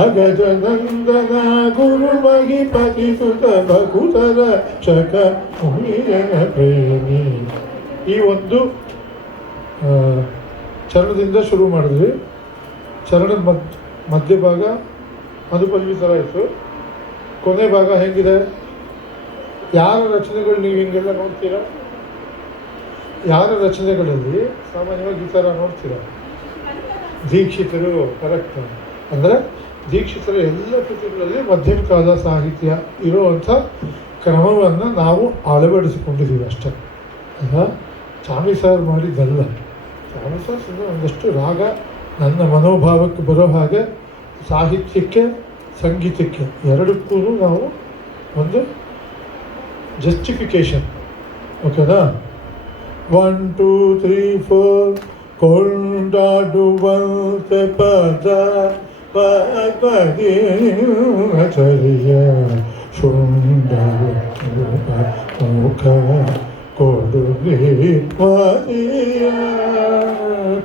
ಅಗಜನಂದನ ಗುರುಮಹಿಪತಿ ಸುತ ಭಕುತರ ಶಕ ಮುನಿಜನ ಪ್ರೇಮಿ. ಈ ಒಂದು ಚರಣದಿಂದ ಶುರು ಮಾಡಿದ್ವಿ. ಚರಣದ ಮಧ್ಯಭಾಗ ಅನುಪಲ್ವಿ ಥರ ಇತ್ತು. ಕೊನೆ ಭಾಗ ಹೇಗಿದೆ? ಯಾರ ರಚನೆಗಳು ನೀವು ಹಿಂಗೆಲ್ಲ ನೋಡ್ತೀರಾ? ಯಾರ ರಚನೆಗಳಲ್ಲಿ ಸಾಮಾನ್ಯವಾಗಿ ಈ ಥರ ನೋಡ್ತೀರಾ? ದೀಕ್ಷಿತರು. ಕರೆಕ್ಟ್. ಅಂದರೆ ದೀಕ್ಷಿತರ ಎಲ್ಲ ಕೃತಿಗಳಲ್ಲಿ ಮಧ್ಯಮ ಕಾಲ ಸಾಹಿತ್ಯ ಇರುವಂಥ ಕ್ರಮವನ್ನು ನಾವು ಅಳವಡಿಸಿಕೊಂಡಿದ್ದೀವಿ ಅಷ್ಟೇ. ಅಲ್ಲ, ಚಾಮಿ ಸರ್ ಮಾಡಿದ್ದಲ್ಲ. ಚಾಮಿ ಸರ್ ಒಂದಷ್ಟು ರಾಗ ನನ್ನ ಮನೋಭಾವಕ್ಕೆ ಬರೋ ಹಾಗೆ ಸಾಹಿತ್ಯಕ್ಕೆ ಸಂಗೀತಕ್ಕೆ ಎರಡಕ್ಕೂ ನಾವು ಒಂದು ಜಸ್ಟಿಫಿಕೇಶನ್. ಓಕೆನಾ? 1 2 3 4 ಕೊಂಡಾಡುವಂತೆ ಪದ ಪದಿಯ ಸುಂದರ ಮುಖ ಕೊಡುಗೆ ಮದಿಯ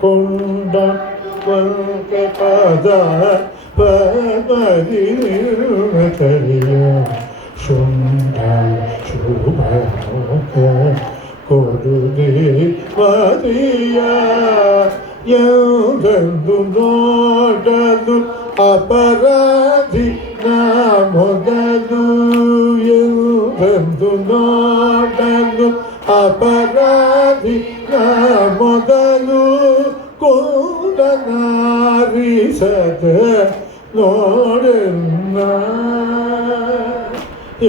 ಕೊಂಡಾಡುವಂತೆ ಪದ ಪದಿಯ ಸುಂದರ ಶುಭ ಮುಖ ಕೊಡುಗೆ ಮದಿಯ ಎಂದೆಂದು ನೋಡಲು ಅಪರಾಧಿ ನಾ ಮೊದಲು ಎಂದೆಂದು ನೋಡಲು ಅಪರಾಧಿ ನಾ ಮೊದಲು ಕೊಂಡನಾರಿಸದ ನೋಡೆನ್ನ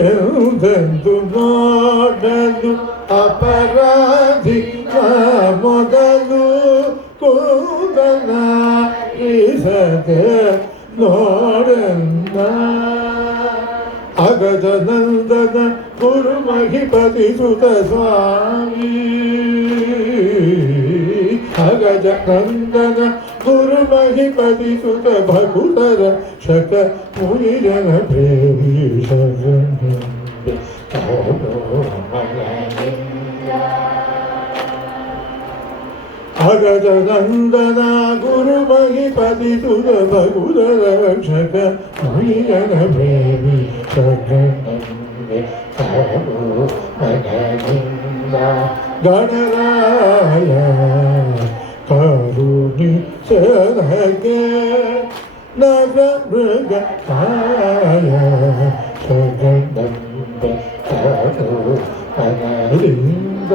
ಎಂದೆಂದು ನೋಡಲು ಅಪರಾಧಿ ನಾ ಮೊದಲು ಕೊಂಡನಾರಿಸದ ನೋಡೆನ್ನ ಅಗಜನಂದನ ಗುರುಮಹಿಪತಿ ಸುತ ಸ್ವಾಮಿ ಅಗಜನಂದನ ಗುರುಮಹಿಪತಿ ಸುತ ಭಕುತರ ಶಕ ಮುನಿಜನ ಪ್ರೇಮಿ ಶರಣೆಂಬೆ ಅಗಜನಂದನ ಗುರುಮಹಿಪತಿ ಸುತ ಭಕುತರ ಶಕ ಮುನಿಜನ ಪ್ರೇಮಿ ಶರಣೆಂಬೆ ಗಣರಾಯ ಕರುಣಿ ಸರಗೆ ನಗ ಮೃಗ ಕಾಯ ಶರಣೆಂಬೆ ಅನಲಿಂಗ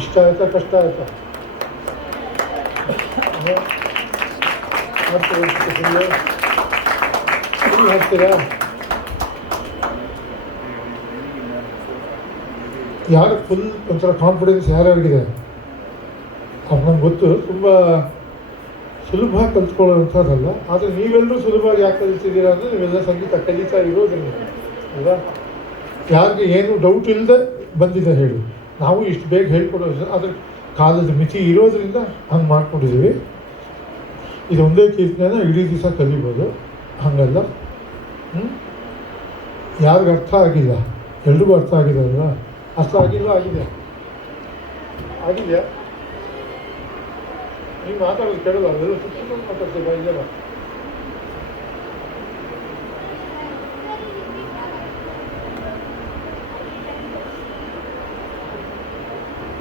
ಇಷ್ಟ ಆಯ್ತಾ ಕಷ್ಟ ಆಯ್ತಾ? ಹಾಕ್ತೀರಾ? ಯಾರು ಫುಲ್ ಒಂಥರ ಕಾನ್ಫಿಡೆನ್ಸ್ ಯಾರ್ಯಾರಿಗಿದೆ ಅದು ನಂಗೆ ಗೊತ್ತು. ತುಂಬ ಸುಲಭ ಕಲ್ತ್ಕೊಳ್ಳೋವಂಥದ್ದಲ್ಲ. ಆದರೆ ನೀವೆಲ್ಲರೂ ಸುಲಭವಾಗಿ ಯಾಕೆ ಕಲಿತಿದ್ದೀರಾ ಅಂದರೆ ನೀವೆಲ್ಲ ಸಂಗೀತ ಕಲಿತಾ ಇರೋದಿಲ್ಲ ಅಲ್ವಾ? ಯಾರಿಗೆ ಏನು ಡೌಟ್ ಇಲ್ಲದೆ ಬಂದಿದೆ ಹೇಳಿ. ನಾವು ಇಷ್ಟು ಬೇಗ ಹೇಳ್ಕೊಡೋದು ಆದರೆ ಕಾಲದ ಮಿತಿ ಇರೋದ್ರಿಂದ ಹಂಗೆ ಮಾಡ್ಕೊಂಡಿದ್ದೀವಿ. ಇದೊಂದೇ ಕೀರ್ತನೆನ ಇಡೀ ದಿವಸ ಕಲಿಬೋದು, ಹಾಗಲ್ಲ. ಯಾರಿಗೆ ಅರ್ಥ ಆಗಿಲ್ಲ? ಎಲ್ರಿಗೂ ಅರ್ಥ ಆಗಿದೆ ಅಲ್ವಾ? ಅರ್ಥ ಆಗಿಲ್ಲ ಆಗಿದೆಯಾ? ನೀವು ಮಾತಾಡೋದು ಕೇಳಲ್ಲ, ಅದೆಲ್ಲ ಸುತ್ತ ಮಾತಾಡ್ತೀವಿ ಇದೆಲ್ಲ.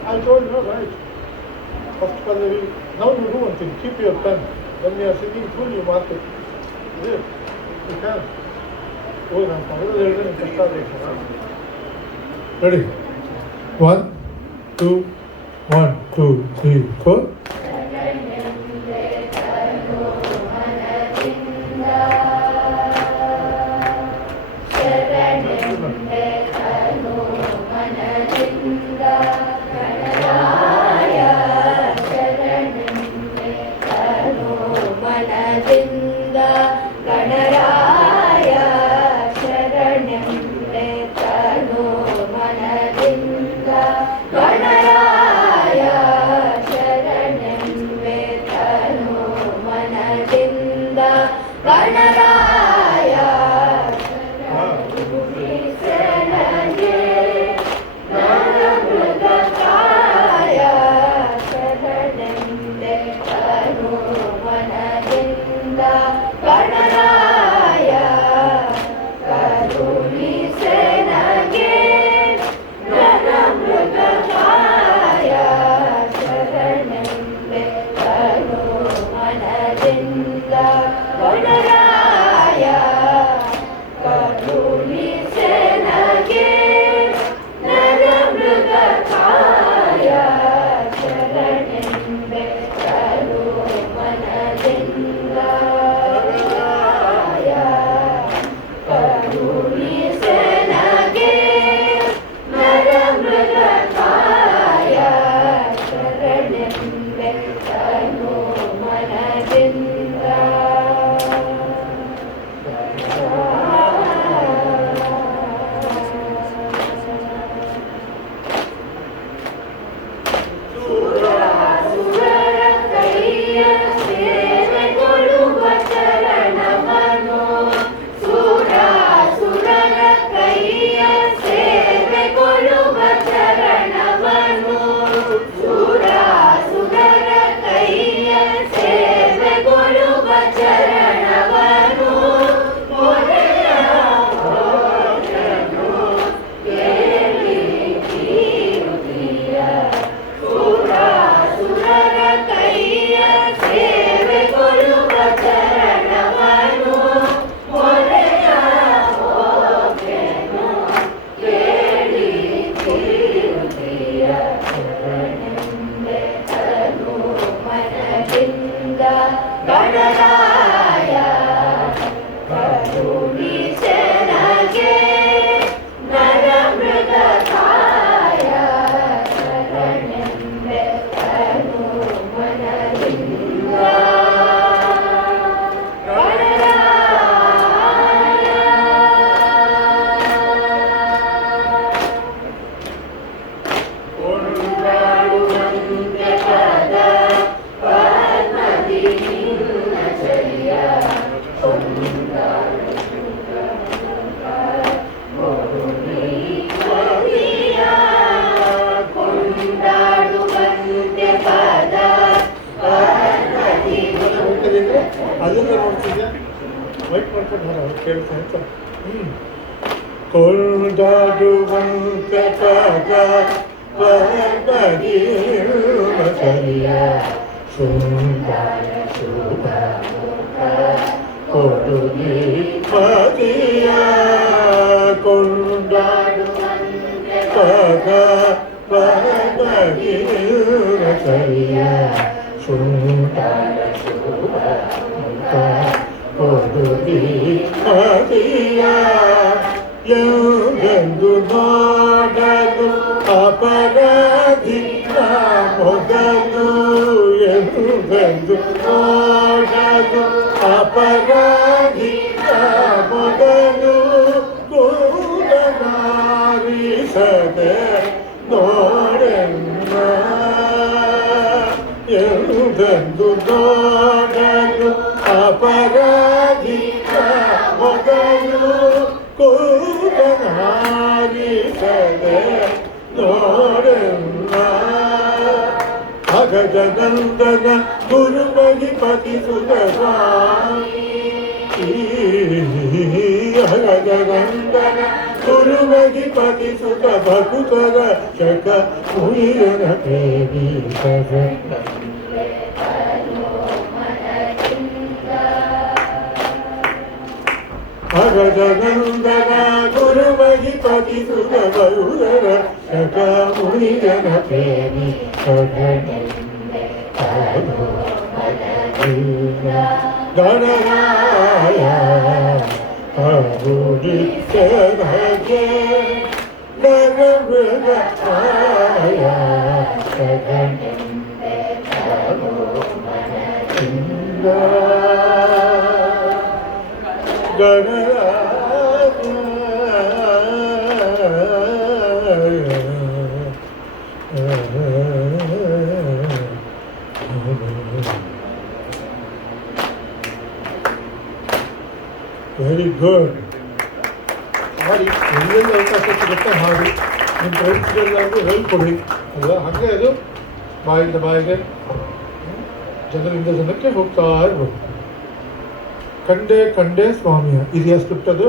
I told you, right? First Pallavi. Now you do one thing. Keep your pen. When you are singing full, you mark it. There. You can. Oh, I'm going to ready? 1, 2, 1, 2, 3, 4. ಕೊಂಡಾಡುವಂತೆ ಪದ ಪದಗಿರಿಯ ಸುಂದರ ಶುಭ ಕೊಡುಗೆ ಪದಿಯ ಕೊಂಡಾಡುವಂತೆ ಪದ ಸರಿಯ ಶುಂಠ ಕೊಡುದಿ ಮದಿಯ ಎಂದೆಂದು ನೋಡಲು ಅಪರಾಧಿ ಮೊದಲು ಎಂದೆಂದು ನೋಡಲು ಅಪರಾಧಿ ಮೊದಲು ಕೂಡನಾರಿಸದೆ ನೋಡೆನ್ನ ಎಂದೆಂದು ನೋಡಲು ಅಪರಾಧಿ ಮೊದಲು ಕೂಡನಾರಿಸದೆ ನೋಡೆನ್ನ ಅಗಜನಂದನ ಗುರುಮಹಿಪತಿ ಸುಧಸ್ವಾಮಿ ಅಗಜನಂದನ ಗುರುಮಹಿಪತಿ ಸುತ ಭಕುತರ ಶಕ ಮುನಿಯನ ಪ್ರೇಮಿ ಅಗಜನಂದನ ಗುರುಮಹಿಪತಿ ಸುತ ಭಕುತರ ಶಕ ಮುನಿಯನ ಪ್ರೇಮಿ ಗಣರಾಯ ಕರುಣಿಸದಗೆ ನರಮೃಗಾಯ ವೆರಿ ಗುಡ್. ಹಾಡಿ ಎಲ್ಲೆಲ್ಲಿ ಅವಕಾಶ ಸಿಗುತ್ತೆ ಹಾಡಿ. ನಿಮ್ಮ ಫ್ರೆಂಡ್ಸ್ಗೆಲ್ಲರಿಗೂ ಹೇಳ್ಕೊಡಿ ಅಲ್ವಾ? ಹಾಗೆ ಅದು ಬಾಯಿಂದ ಬಾಯಿಗೆ ಜನರಿಂದ ಜನಕ್ಕೆ ಹೋಗ್ತಾ ಇರ್ಬೋದು. ಕಂಡೆ ಕಂಡೆ ಸ್ವಾಮಿಯ ಇದೆಯಾ ಸ್ಕ್ರಿಪ್ಟ್ ಅದು?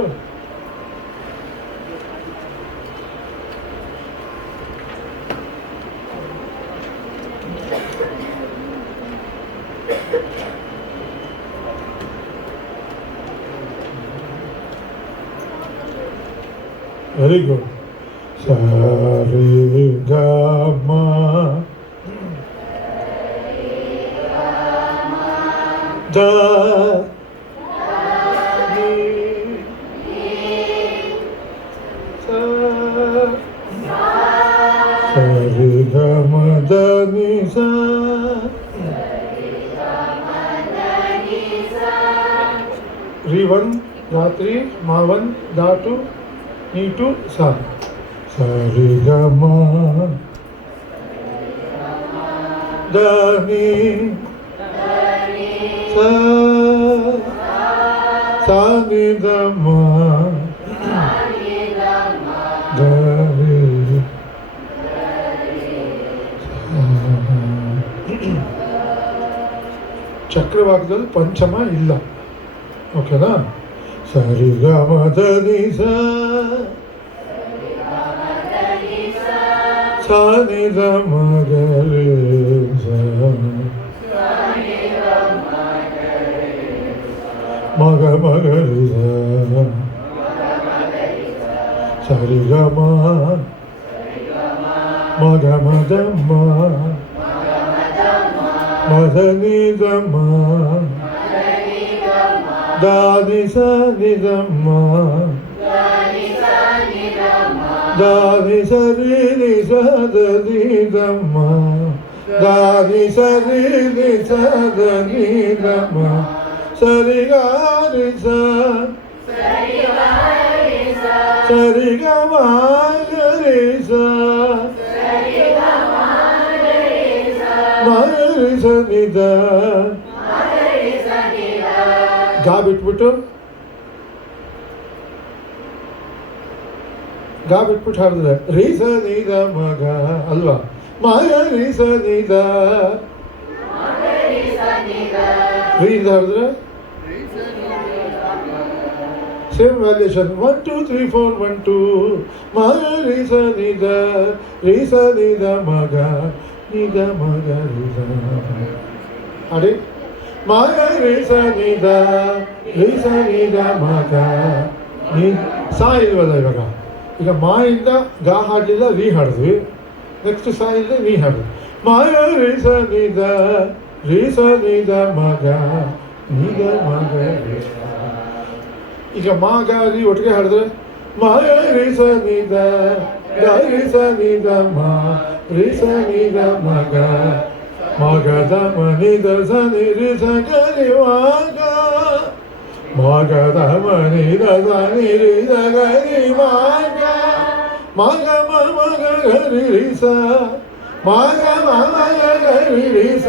Very good. ಸರಿ ಗ ಮ ದ ನಿ ಸ ಸರಿ ಗ ಮ ದ ನಿ ಸ ರಿ ಒನ್ ರಾತ್ರಿ ಮಾ ಒನ್ ದಾಟು ನೀಟು ಸ ಸರಿ ಗ ಮ ದ ನಿ ಸ ಸ ನಿ ದ ಮ ದ ರಿ ಚಕ್ರವಾಕದಲ್ಲಿ ಪಂಚಮ ಇಲ್ಲ. ಓಕೆನಾ? ಸರಿ ಗ ಮ ದ ನಿ ಸ ಸ ನಿ ದ ಮ ಗ ರಿ ಸ ಮ ಗ ಮ ಗ ರಿ ಸ ಸರಿ ಗ ಮ ಮ ಗ ಮ ದ ಮ ಮ ದ ನಿ ದ ಮ ದ ನಿ ಸ ನಿ ದ ಮ ದ ನಿ ಸ ರಿ ನಿ ಸ ದ ನಿ ದ ಮ ದ ನಿ ಸ ರಿ ನಿ ಸ ದ ನಿ ದ ಮ ಸರಿ ಗ ರಿ ಸ ಸರಿ ಗ ಮ ಗ ರಿ ಸ ಮ ರಿ ಸ ನಿ ದ ಗಾ ಬಿಟ್ಬಿಟ್ಟು ಗಾ ಬಿಟ್ಬಿಟ್ಟು ಹಾಡಿದ್ರೆ ರೀ ಸ ನಿ ದ ಮ ಗ ಅಲ್ವಾ? ಮ ಗ ರಿ ಸ ನಿ ದ ರೀ ಇಂದ ಹಾಡಿದ್ರೆ ಸೇಮ್ ವ್ಯಾಲ್ಯೂಷನ್ 1 2 3 4 1 2 ಮ ಗ ರಿ ಸ ನಿ ದ ರಿ ಸ ನಿ ದ ಮ ಗ ನಿ ದ ಮ ಗ ರಿ ಸ ಹಾಡಿ. ಮ ಗ ರಿ ಸ ನಿ ದ ರಿ ಸ ನಿ ದ ಮ ಗ ನಿ ಸ ಇಲ್ವಲ್ಲ ಇವಾಗ. ಈಗ ಮಾ ಇಂದ ಗಾ ಹಾಡಲಿಲ್ಲ, ರೀ ಹಾಡಿದ್ವಿ. ನೆಕ್ಸ್ಟ್ ಸಾ ಇದೆ, ನೀ ಹಾಡು. ಮಾಯ ರೀ ಸ ನಿದ ರೀ ಸ ನಿದ ಮಗ ನಿದ ಮಗ ರೀ ಸ. ಈಗ ಮಗ ರೀ ಒಟ್ಟಿಗೆ ಹಾಡಿದ್ರೆ ಮಾಯ ರೀ ಸ ನಿದ ರೀ ಸ ನಿದ ಮಾ ರೀ ಸ ನಿದ ಮಗ ಮಗದ ಮನಿದ ಸ ನಿರಿ ಸ ಗರಿ ಮಗ ಮಗದ ಮನಿದ ಸ ನಿರಿ ಸ ಗರಿ ಮಗ ಮಗ ಮಗ ಗರಿ ರಿ ಸ ಮಗ ಮಗ ಗರಿ ರಿ ಸ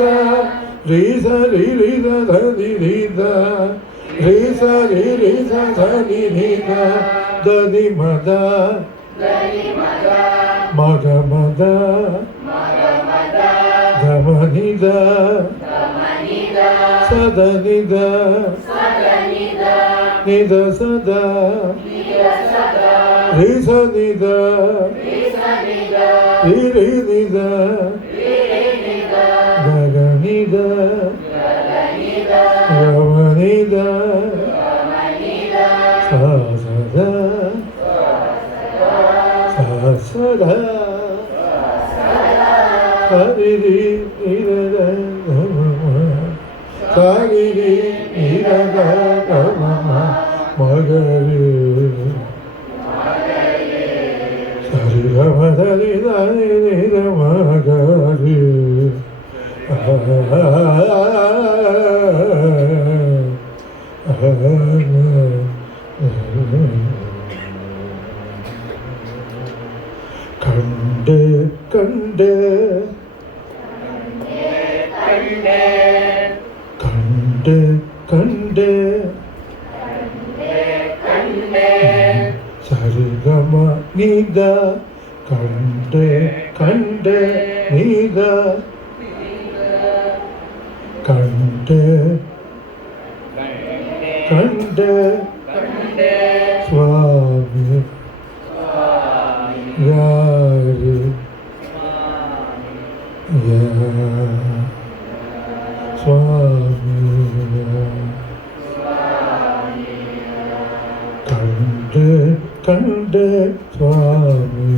ರಿ ಸ ರಿ ರಿ ಸ ಧ ನಿ ರಿ ದ ರಿ ಸ ರಿ ರಿ ಸ ಧ ನಿ ರಿ ದ ದ ನಿ ಮದ ಮಗ ಮದ ಧ ಮ ನಿ ದ ಸ ದ ನಿ ದ ನಿ ದ ಸ ದ ರಿ ಸ ನಿ ದ ರಿ ರಿ ನಿ ದ ಗ ಗ ನಿ ದ ಗ ಮ ನಿ ದ ಸ ಸ ದ ಸ ಸ ದ ಸ ರಿ ರಿ ನಿ ದ ದ ಗ ಮ ಮ ಸ ರಿ ರಿ ನಿ ದ ದ ಗ ಮ ಮ ಮ ಗ ರಿ ಸ ರಿ ಗ ಮ ದ ರಿ ದ ನಿ ನಿ ದ ಮ ಗ ರಿ ಕಂಡೆ ಕಂಡೆ ಕಂಡೆ ಕಂಡೆ ಸರಿಗಮ ನಿದ ಕಂಡೆ ಕಂಡೆ ನಿದ ಕಂಡೆ ಕಂಡೆ ಸ್ವಾಮಿ ಯಾರಿ ಸ್ವಾಮಿ ಕಂಡೆ ಕಂಡೆ ಸ್ವಾಮಿ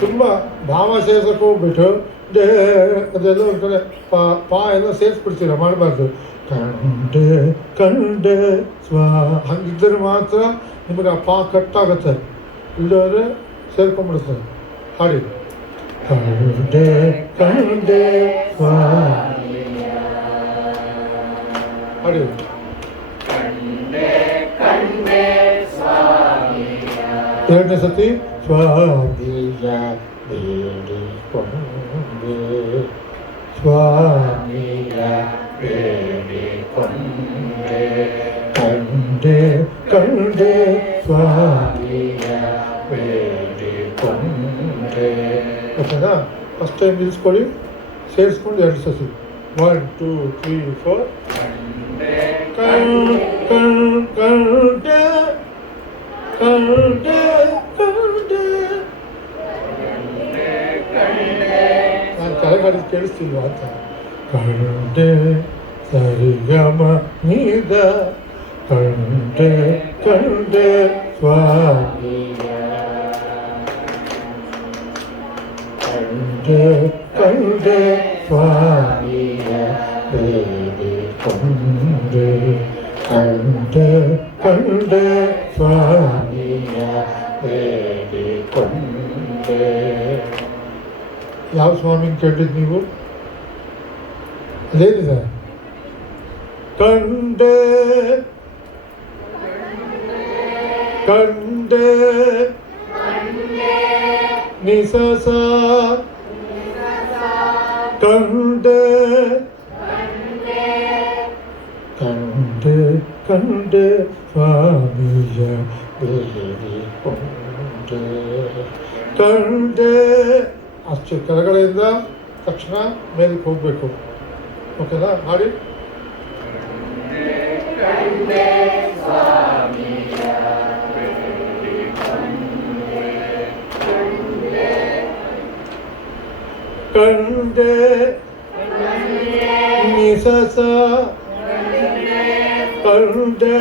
ತುಂಬ ಭಾವ ಸೇರ್ಸಕ್ಕೆ ಹೋಗ್ಬಿಟ್ಟು ಡೇ ಅದೆಲ್ಲ ಒಂದು ಕಡೆ ಪಾ ಎಲ್ಲ ಸೇರಿಸ್ಬಿಡ್ತೀರ, ಮಾಡಬಾರ್ದು. ಕಂಡೆ ಕಂಡೆ ಸ್ವಾ ಹಂಗಿದ್ದರೆ ಮಾತ್ರ ನಿಮಗೆ ಆ ಪಾ ಕಟ್ಟಾಗುತ್ತೆ, ಇಲ್ಲದ್ರೆ ಸೇರ್ಕೊಂಡ್ಬಿಡುತ್ತೆ. ಹಾಡಿ ಕಂಡೆ ಕಂಡೆ ಸ್ವಾ ಹಾಡಿ ಎರಡನೇ ಸತಿ ಸ್ವಾಮಿಯ ಬೇಡಿಕೊಂಡೆ ಸ್ವಾಮಿಯ ಬೇಡಿಕೊಂಡೆ ಕಂಡೆ ಕಂಡೆ ಸ್ವಾಮಿಯ ಬೇಡಿಕೊಂಡೆ. ಓಕೆನಾ? ಫಸ್ಟ್ ಟೈಮ್ ನಿಲ್ಲಿಸ್ಕೊಳ್ಳಿ, ಸೇರಿಸ್ಕೊಂಡು ಎರಡು ಸತಿ. 1 2 3 4 ಕಂಡೆ ಕಂಡೆ ಕಂಡೆ ನಾನು ಕೆಳಗಡೆ ಕೇಳಿಸ್ತಿಲ್ವಾ ಅಂತ. ಕಂಡೆ ಸರಿಗಮ ನೀದ ಕಂಡೆ ಕಂಡೆ ಸ್ವಾಮಿಯ ಕಂಡೆ ಕಂಡೆ ಸ್ವಾಮಿಯ ಬೇಡಿಕೊಂಡೆ ಕಂಡೆ ಕಂಡೆ ಸ್ವಾಮಿಯ ಬೇಡಿಕೊಂಡೆ. ಯಾವ ಸ್ವಾಮಿನ ಕೇಳಿದ್ದು ನೀವು? ಅದೇನಿದೆ? ಕಂಡೆ ಕಂಡೆ ನಿಸಸ ಕಂಡೆ ಕಂಡೆ ಕಂಡೆ ಸ್ವಾಮಿಯ ಬೇಡಿಕೊಂಡೆ ಕಂಡೆ. ಅಷ್ಟು ಕೆಳಗಡೆಯಿಂದ ತಕ್ಷಣ ಮೇಲಕ್ಕೆ ಹೋಗಬೇಕು. ಓಕೆನಾ? ಮಾಡಿ ಕಂಡೆ ನಿಸಸ ಕಂಡೆ ಕಂಡೆ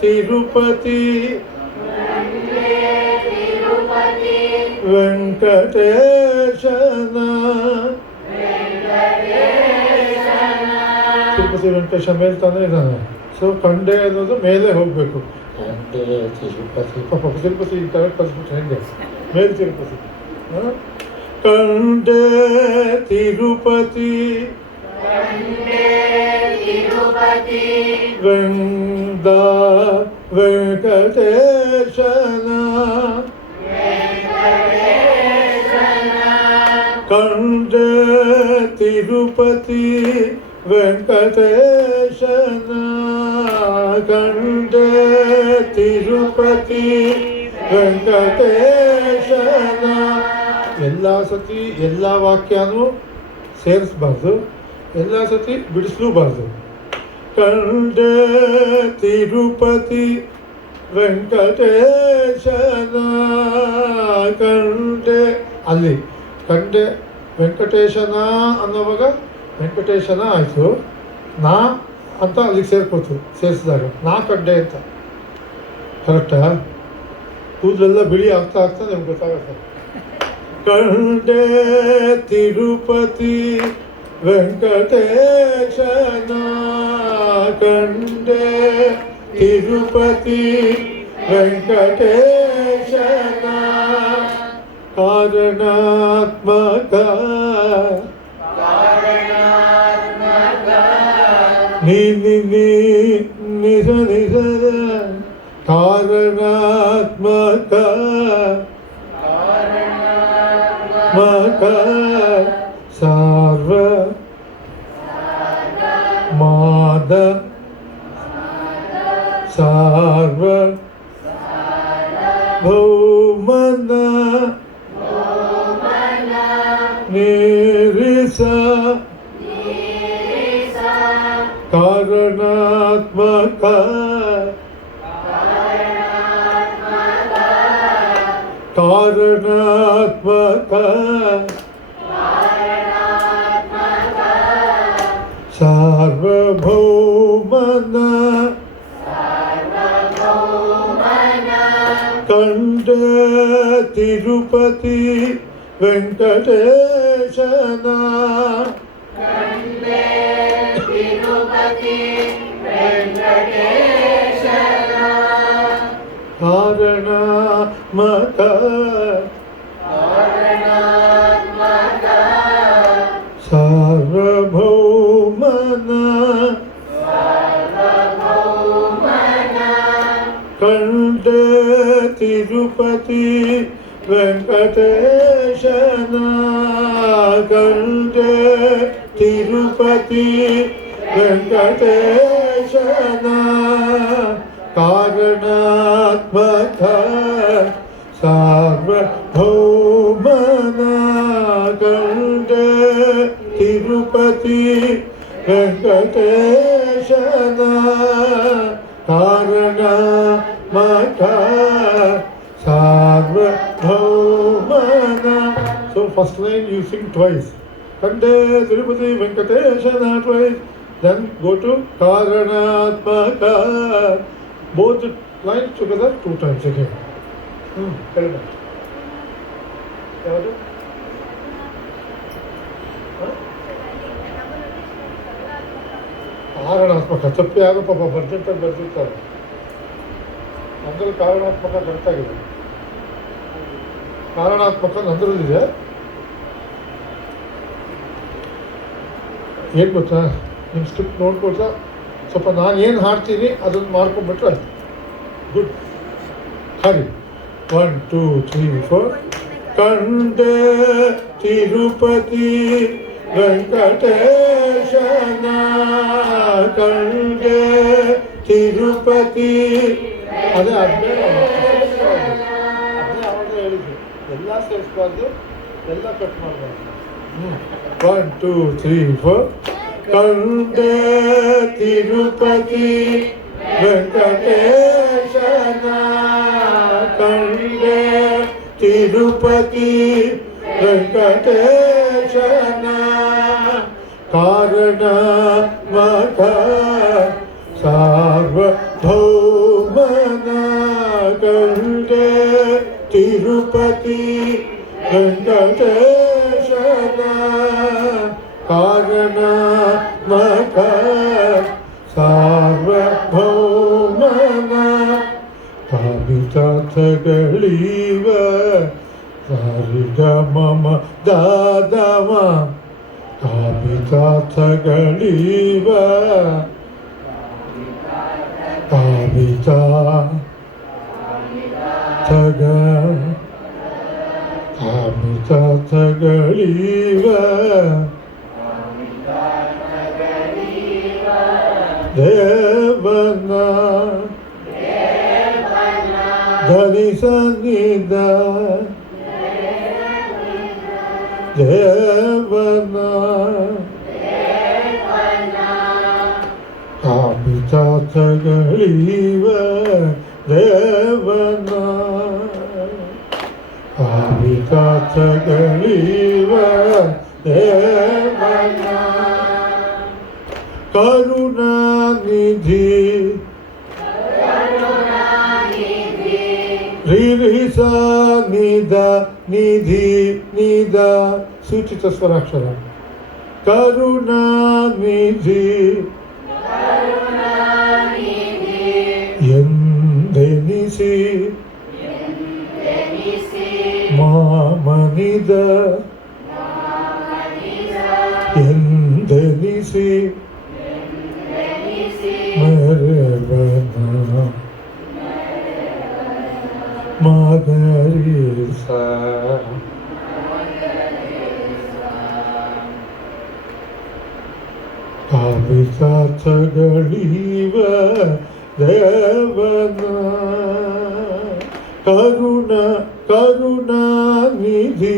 ತಿರುಪತಿ ವೆಂಕಟೇಶನ ತಿರುಪತಿ ವೆಂಕಟೇಶ ಮೇಲೆ ತಾನೇ ಇದ್ದಾನೆ. ಸೊ ಕಂಡೆ ಅನ್ನೋದು ಮೇಲೆ ಹೋಗಬೇಕು. ಕಂಡೆ ತಿರುಪತಿ ಪಾಪ ತಿರುಪತಿ ಕರೆಕ್ಟ್ ಕಲಿಸ್ಬಿಟ್ಟು ಹೆಂಗೆ ಮೇಲೆ ತಿರುಪತಿ. ಕಂಡೆ ತಿರುಪತಿ ವೆಂಕಟೇಶನ ಕಂಡೆ ತಿರುಪತಿ ವೆಂಕಟೇಶನ ಕಂಡೆ ತಿರುಪತಿ ವೆಂಕಟೇಶನ. ಎಲ್ಲ ಸತಿ ಎಲ್ಲ ವಾಕ್ಯನೂ ಸೇರಿಸ್ಬಾರ್ದು, ಎಲ್ಲ ಸತಿ ಬಿಡಿಸ್ಲೂಬಾರ್ದು. ಕಂಡೆ ತಿರುಪತಿ ವೆಂಕಟೇಶನ ಕಂಡೆ ಅಲ್ಲಿ ಕಂಡೆ ವೆಂಕಟೇಶನ ಅನ್ನೋವಾಗ ವೆಂಕಟೇಶನ ಆಯಿತು. ನಾ ಅಂತ ಅಲ್ಲಿಗೆ ಸೇರಿಸಿದಾಗ ನಾ ಕಂಡೆ ಅಂತ ಕರೆಕ್ಟಾ? ಕೂದಲೆಲ್ಲ ಬಿಳಿ ಆಗ್ತಾ ಆಗ್ತಾ ನಿಮ್ಗೆ ಗೊತ್ತಾಗುತ್ತೆ. ಕಂಡೆ ತಿರುಪತಿ ವೆಂಕಟೇಶನ ಕಂಡೆ ತಿರುಪತಿ ವೆಂಕಟೇಶನ. ಕಾರಣಾತ್ಮಕ ನಿಜ ನಿಜದ ಕಾರಣಾತ್ಮಕ ಸಾರ್ವ ಮಾದ ಸಾರ್ವ ಭೌಮನ ನಿರಿಸ ಕಾರಣಾತ್ಮಕ ಕಾರಣಾತ್ಮಕ ಸಾರ್ವಭೌಮನ ಕಂಡೆ ತಿರುಪತಿ ವೆಂಕಟೇಶನ ಕಾರಣಾತ್ಮಕ ಸಾರ್ವಭೌಮನ ಕಂಡೆ ತಿರುಪತಿ ವೆಂಕಟೇಶನ ಕಂಡೆ ತಿರುಪತಿ ವೆಂಕಟೇಶನ ಕಾರಣಾತ್ಮಕ ಸಾರ್ವಭೌಮನ ಕಂಡೆ Tirupati ವೆಂಕಟೇಶನ ಕಾರಣಾತ್ಮಕ ಸಾರ್ವಭೌಮನ. So first line you sing twice. Kande Tirupati Venkateshana twice. Then go to Karanatmaka. Both lines together 2 times again. Correct. ಯಾವುದು? ಕಾರಣಾತ್ಮಕ ತಪ್ಪು ಯಾರು ಪಾಪ ಬರ್ತಿರ್ತಾರೆ. ನಂದ್ರಲ್ಲಿ ಕಾರಣಾತ್ಮಕ ಕರೆಕ್ಟಾಗಿದೆ. ಕಾರಣಾತ್ಮಕ ನಂದ್ರಲ್ಲಿದೆ. ಏನು ಗೊತ್ತಾ, ನಿಮ್ಮ ಸ್ಕ್ರಿಪ್ಟ್ ನೋಡ್ಕೊಳ್ತಾ ಸ್ವಲ್ಪ ನಾನು ಏನು ಹಾಡ್ತೀನಿ ಅದನ್ನು ಮಾಡ್ಕೊಂಡ್ಬಿಟ್ರೆ ಆಯ್ತು. ಗುಡ್. ಹಾಗೆ 1 2 3 4. ಕಂಡೆ ತಿರುಪತಿ ವೆಂಕಟೇಶನ ಕಂಡೆ ತಿರುಪತಿ. ಅದೇ ಹೇಳಿದ್ರು, ಎಲ್ಲ ಸೇರಿಸ್ಬಾರ್ದು, ಎಲ್ಲ ಕಟ್ ಮಾಡಬಾರ್ದು. 1 2 3 4. ಕಂಡೆ ತಿರುಪತಿ ವೆಂಕಟೇಶನ ಕಂಡೆ ತಿರುಪತಿ ವೆಂಕಟೇಶನ ಕಾರಣಾತ್ಮಕ ಸಾರ್ವಭೌಮನ ಕಂಡೆ ತಿರುಪತಿ ವೆಂಕಟೇಶನ ಕಾರಣ ಮಕ ಸಾರ್ವಭೌಮನ ಕಾಮಿತಾರ್ಥಗಳೀವ ಸಾರಿಗ ಮಮ ದಾದಮ ಕಾಮಿತಾರ್ಥಗಳೀವ ಕಾಮಿತಾ ತಗ ಕಾಮಿತಾರ್ಥಗಳೀವ ದೇವನ ಧನಿ ಸನ್ನಿಧ ದೇವನ ಕಾಮಿತಾರ್ಥಗಳೀವ ದೇವನ ಕಾಮಿತಾರ್ಥಗಳೀವ ದೇವನ ಕರುಣಾನಿಧಿ ರಿರಿಸ ನಿಧ ನಿಧಿ ನಿಧ ಸೂಚಿತ ಸ್ವರಾಕ್ಷರ ಕರುಣಾನಿಧಿ ಎಂದೆನಿಸಿ ಮಾಮನಿದ ಎಂದೆನಿಸಿ ಮರವನ ಮಗರಿಸ ಕಾಮಿತಾರ್ಥಗಳೀವ ದೇವನ ಕರುಣಾನಿಧಿ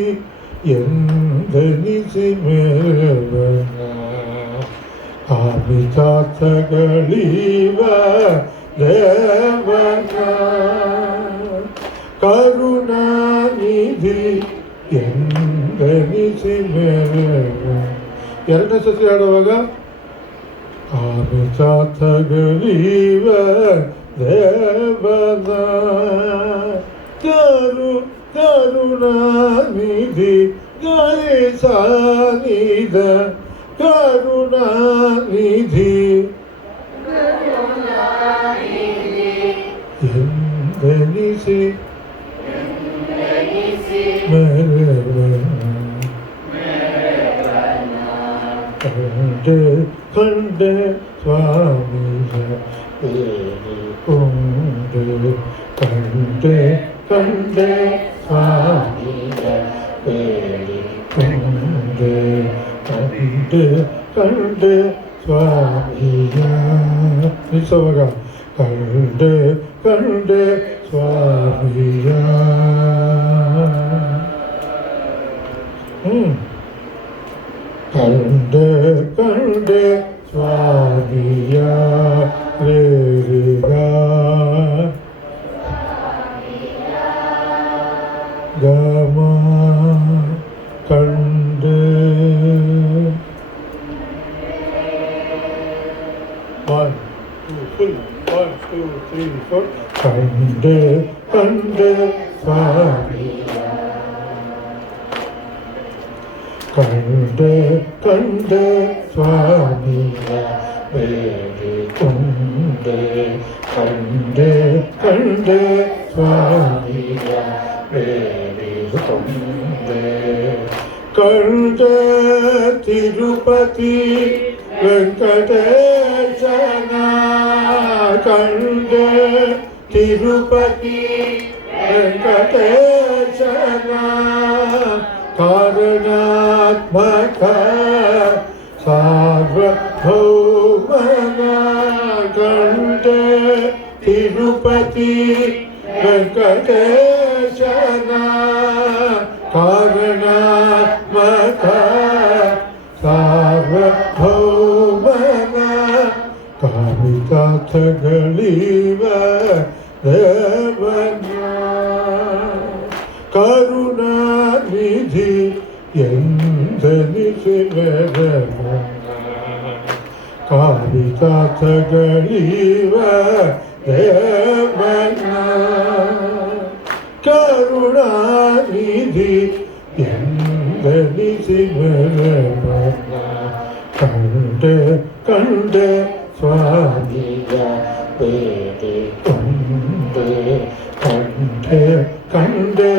ಎಂದೆನಿಸಿ ಮೇವನ ಕಾಮಿತಾರ್ಥಗಳೀವ ದೇವನ ಕರುಣಾನಿಧಿ ಎಂದೆನಿಸಿ ಮೇವನ ಎರಡನೇ ಸತಿ ಆಡುವಾಗ ಕಾಮಿತಾರ್ಥಗಳೀವ ದೇವನ ಕರುಣಾನಿಧಿ ಗಾಯಸಾನಿದ ಕರುಣಾನಿಧಿ ಎಂದೆನಿಸಿ ಕಂಡೆ ಸ್ವಾಮಿಯ ಕೊಂಡೆ ಕಂಡೆ ಸ್ವಾಮಿಯ ಕೊಂಡೆ ಕಂಡೆ ಸ್ವಾಮಿಯ ನಿಸವಾಗ ಕಂಡೆ ಸ್ವಾಮಿಯ ಕಂಡೆ ಸ್ವಾಮಿಯ ರೇಗ ಗಮ ಕಂಡೆ 1 2 3 ಕಂಡೆ ಸ್ವಾಮಿಯ ಕಂಡೆ ಸ್ವಾಮಿಯ ಬೇಡಿಕೊಂಡೆ ಕಂಡೆ ಸ್ವಾಮಿಯ ಬೇಡಿಕೊಂಡೆ ಕಂಡೆ ತಿರುಪತಿ ವೆಂಕಟೇಶನ ಕಂಡೆ ತಿರುಪತಿ ವೆಂಕಟೇಶನ ಕಾರಣಾತ್ಮಕ ಸಾರ್ವಭೌಮನ ಕಂಡೆ ತಿರುಪತಿ ವೆಂಕಟೇಶನ ಕಾರಣಾತ್ಮಕ ಸಾರ್ವಭೌಮನ ಕಾಮಿತಾರ್ಥಗಳೀವ ದೇವನ ಕರುಣಾನಿಧಿ ಎಂದೆನಿಸಿ ಮೆರವನ ಕವಿತಾರ್ಥಗಳಿವ ದೇವನ ಕರುಣಾನಿಧಿ ಎಂದನಿಸಿ ಮರಮನ ಕಂಡೆ ಕಂಡೆ ಸ್ವಾಮಿಯ ಬೇಡಿ ಕಂಡೆ ಕಂಡೆ ಕಂಡೆ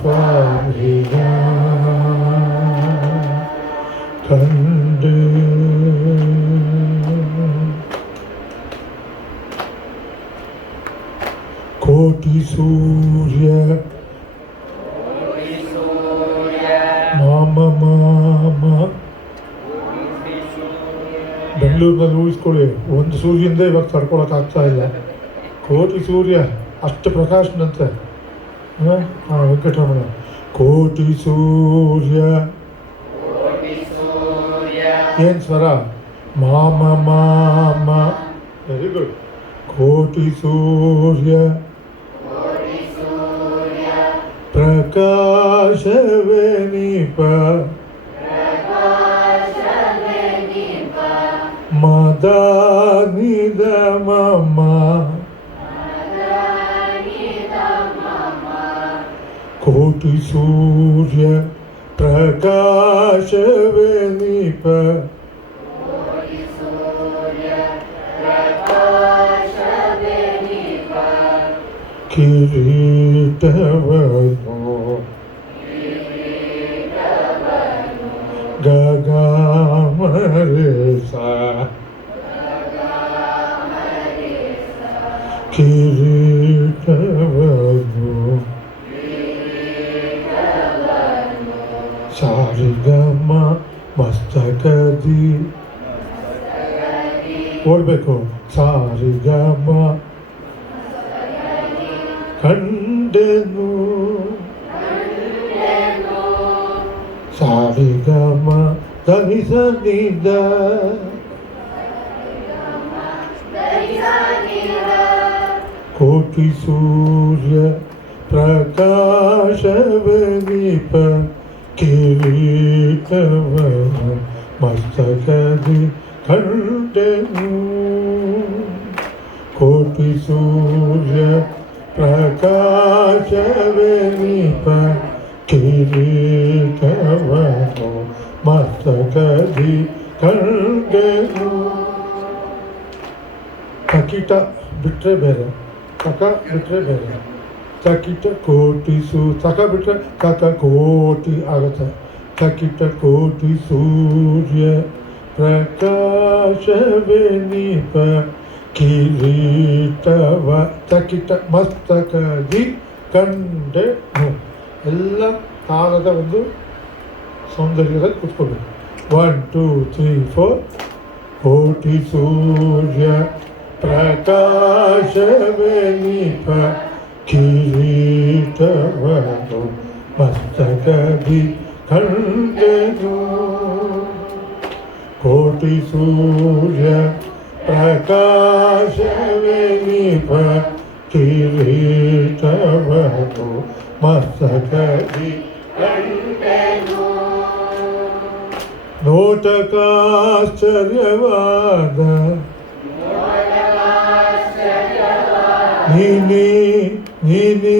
ಸ್ವಾಮಿಯ ಕಂಡೆ. ಕೋಟಿ ಸೂರ್ಯ ಮಾಮ ಮಾಮ ಬೆಂಗಳೂರಿನಲ್ಲಿ ಊಹಿಸ್ಕೊಳ್ಳಿ, ಒಂದು ಸೂರ್ಯಂದೇ ಇವಾಗ ತಡ್ಕೊಳಕ್ಕೆ ಆಗ್ತಾ ಇಲ್ಲ. ಕೋಟಿ ಸೂರ್ಯ ಅಷ್ಟು ಪ್ರಕಾಶನಂತೆ. ವೆಂಕಟರಮಣ ಕೋಟಿ ಸೂರ್ಯ ಏನು ಸ್ವರ ಮಾಮ ಮಾಮ ವೆರಿ ಗುಡ್. ಕೋಟಿ ಸೂರ್ಯ ಪ್ರಕಾಶವೇ ನೀಪ ಮದ ನಿದ ಮಮ ಕೋಟಿ ಸೂರ್ಯ ಪ್ರಕಾಶವೇ ನೀಪ ಕಿರೀಟವನು ಗಗಮರೇಸ ಕಿರೀಟವನು ಸಾರಿಗಮ ಮಸ್ತಕದಿ ಓಡ್ಬೇಕು. ಸಾರಿಗಮ ಕಂಡೆನು ಸಾರಿಗಮ ಧನಿಸನಿದ ಕೋಟಿ ಸೂರ್ಯ ಪ್ರಕಾಶವೇ ದೀಪ ಕಿರೀಟವನು ಮಸ್ತಕದಿ ಕಂಡೆನು ಕೋಟಿ ಸೂರ್ಯ ಪ್ರಕಾಶವೇ ದೀಪ ಕಿರೀಟವನು ಮಸ್ತಕದಿ ಕಂಡೆನು. ತಕಿಟ ಬಿಟ್ಟರೆ ಬೇರೆ, ತಕ ಬಿಟ್ಟರೆ ಬೇರೆ. ತಕಿಟ ಕೋಟಿ ತಕ ಬಿಟ್ಟರೆ ತಕ ಕೋಟಿ ಆಗುತ್ತೆ. ತಕಿಟ ಕೋಟಿ ಸೂರ್ಯ ಪ್ರಕಾಶವೇ ನೀಪ ಕಿರೀಟವ ತಕಿಟ ಮಸ್ತಕದಿ ಕಂಡೆನು. ಎಲ್ಲ ತಾಳದ ಒಂದು ಸೌಂದರ್ಯದಲ್ಲಿ ಕೂತ್ಕೊಳ್ಬೇಕು. 1 2 3 4. ಕೋಟಿ ಸೂರ್ಯ ಪ್ರಕಾಶವೇ ನೀಪ ಕಿರೀಟವನು ಮಸ್ತಕದಿ ಕಂಡೆನು ಕೋಟಿ ಸೂರ್ಯ ಪ್ರಕಾಶವೇ ನೀಪ ಕಿರೀಟವನು ಮಸ್ತಕದಿ ಕಂಡೆನು. ನೋಟಕಾಶ್ಚರ್ಯವಾದ ನೀನಿ ನೀನಿ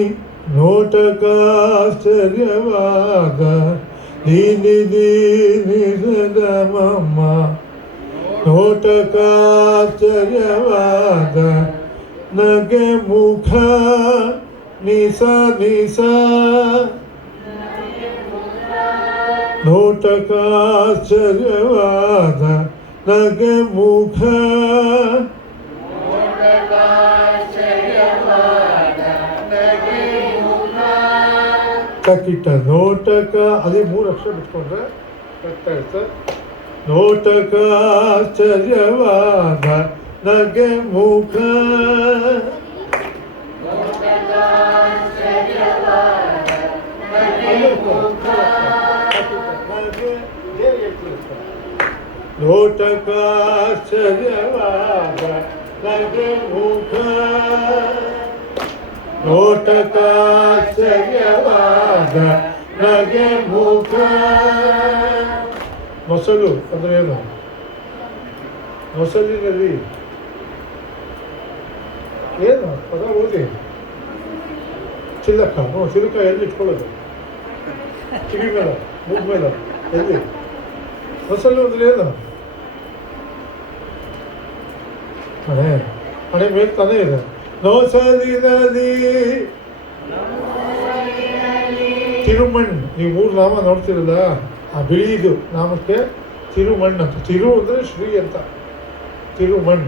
ನೋಟಕಾಶ್ಚರ್ಯವಾದ ನೀನಿ ನೀನಿ ಸದಮಮ್ಮ ನೋಟಕಾಶ್ಚರ್ಯವಾದ ನಗೆ ಮುಖ ನಿಸ ನಿಸ ನೋಟಕಾಶ್ಚರ್ಯವಾದ ನಗೆ ಮುಖ ತಕಿಟ ನೋಟಕ ಅದೇ 3 ಅಕ್ಷರ ಬಿಟ್ಕೊಂಡ್ರೆ ಕರೆಕ್ಟ್ ಆಗುತ್ತೆ. ನೋಟಕಾಶ್ಚರ್ಯವಾದ ನಗೆ ಮುಖ ನೋಟಕಾಶ್ಚರ್ಯವಾದ ನಗೆ ಮುಖ ನೋಟಕಾಶ್ಚರ್ಯವಾದ ನಗೆ ಮುಖ. ಮೊಸಳು ಅಂದ್ರೆ ಏನು? ಹೊಸಲಿನಲ್ಲಿ ಏನು ಪದ ಓದಿ. ಚಿಲ್ಲಕ್ಕ. ಚಿಲಕ ಎಲ್ಲಿ ಇಟ್ಕೊಳ್ಳೋದು? ಕಿವಿ ಮೇಲೆ, ಮೂಗ್ ಮೇಲೆ, ಎಲ್ಲಿ? ಹೊಸಲು ಅಂದ್ರೆ ಏನು? ಹಣೆ ಮೇಲೆ ತಾನೇ ಇದೆ. ನೋಸಲಿನಲ್ಲಿ ತಿರುಮಣ್. ನೀವು 3 ನಾಮ ನೋಡ್ತಿರಲ್ಲ, ಆ ಬಿಳಿದು ನಾಮಕ್ಕೆ ತಿರುಮಣ್ ಅಂತ. ತಿರು ಅಂದರೆ ಶ್ರೀ ಅಂತ. ತಿರುಮಣ್.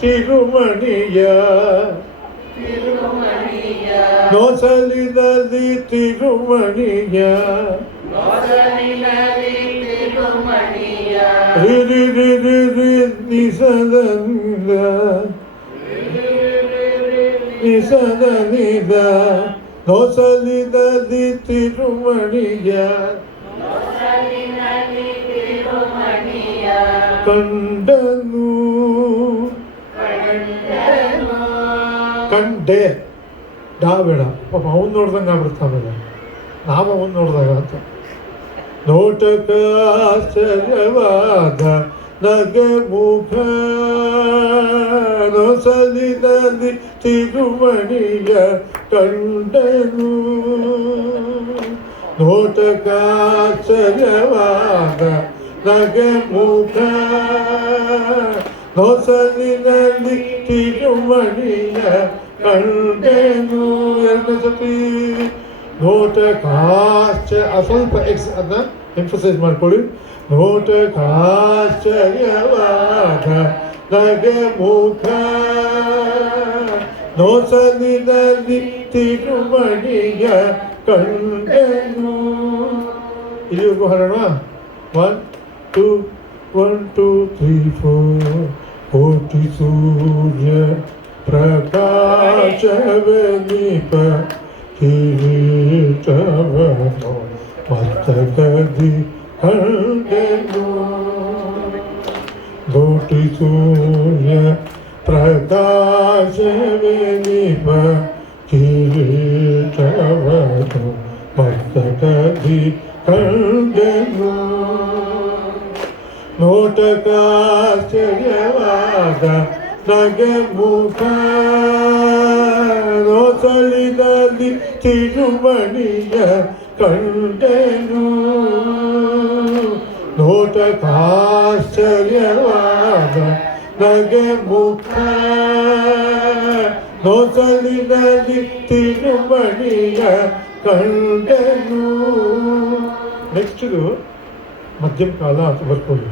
ತಿರುಮಣಿಯ ನೋಸಲಿನಲ್ಲಿ ತಿರುಮಣಿಯ ರಿ ರಿ ರಿ ರಿ ರಿ ನಿಸದಂಗ ನಿಸದನಿದ ನೋಸಲಿನಲ್ಲಿ ತಿರುಮಣಿಯ ಕಂಡನು ಕಂಡೆ. ಡಾ ಬೇಡ, ಪಾಪ ಅವನು ನೋಡ್ದಂಗೆ ಆಗ್ಬಿಡ್ತಾನಲ್ಲ, ನಾವು ಅವನು ನೋಡಿದಾಗ ಅಂತ. ನೋಟಕ ಆಶ್ಚರ್ಯವಾದ ನಗೆ ಮುಖ ನೋಸಲಿನಲ್ಲಿ ತಿರುಮಣಿಯ ಕಂಡನು. ನೋಟಕ ಆಶ್ಚರ್ಯವಾದ ನಗೆ ಮುಖ ನೋಸಲಿನಲ್ಲಿ ತಿರುಮಣಿಯ ಕಂಡನು. 2ನೇ ಸತಿ ನೋಟಕಾಶ್ಚ. ಸ್ವಲ್ಪ ಅದನ್ನ ಎಂಫಸೈಸ್ ಮಾಡ್ಕೊಳ್ಳಿ. ನೋಟಕಾಶ್ಚರ್ಯವಾದ ನಗೆ ಮುಖ ನೋಸಲಿನಲ್ಲಿ ತಿರುಮಣಿಯ ಕಂಡನು. ಇಲ್ಲಿವರೆಗೂ ಹಾಡೋಣ. 1 2 1 2 3 4. ಕೋಟಿ ಸೂರ್ಯ ಪ್ರಕಾಶವೆನಿಪ ಕಿರೀಟವನು ಮಸ್ತಕದಿ ಕಂಡೆನು. ಕೋಟಿ ಸೂರ್ಯ ಪ್ರಕಾಶವೆನಿಪ ಕಿರೀಟವನು ಮಸ್ತಕದಿ ಕಂಡೆನು. ನೋಟಕಾಶ್ಚರ್ಯವಾದ ನಗೆ ಮುಖ ನೋಸಲಿನಲ್ಲಿ ತಿರುಮಣಿಯ ಕಂಡೆನು. ನೋಟಕಾಶ್ಚರ್ಯವಾದ ನಗೆ ಮುಖ ನೋಸಲಿನಲ್ಲಿ ತಿರುಮಣಿಯ ಕಂಡೆನು. ನೆಕ್ಸ್ಟ್ ಇದು ಮಧ್ಯಮ ಕಾಲ ಅಂತ ಬರ್ಕೊಳ್ಳಿ.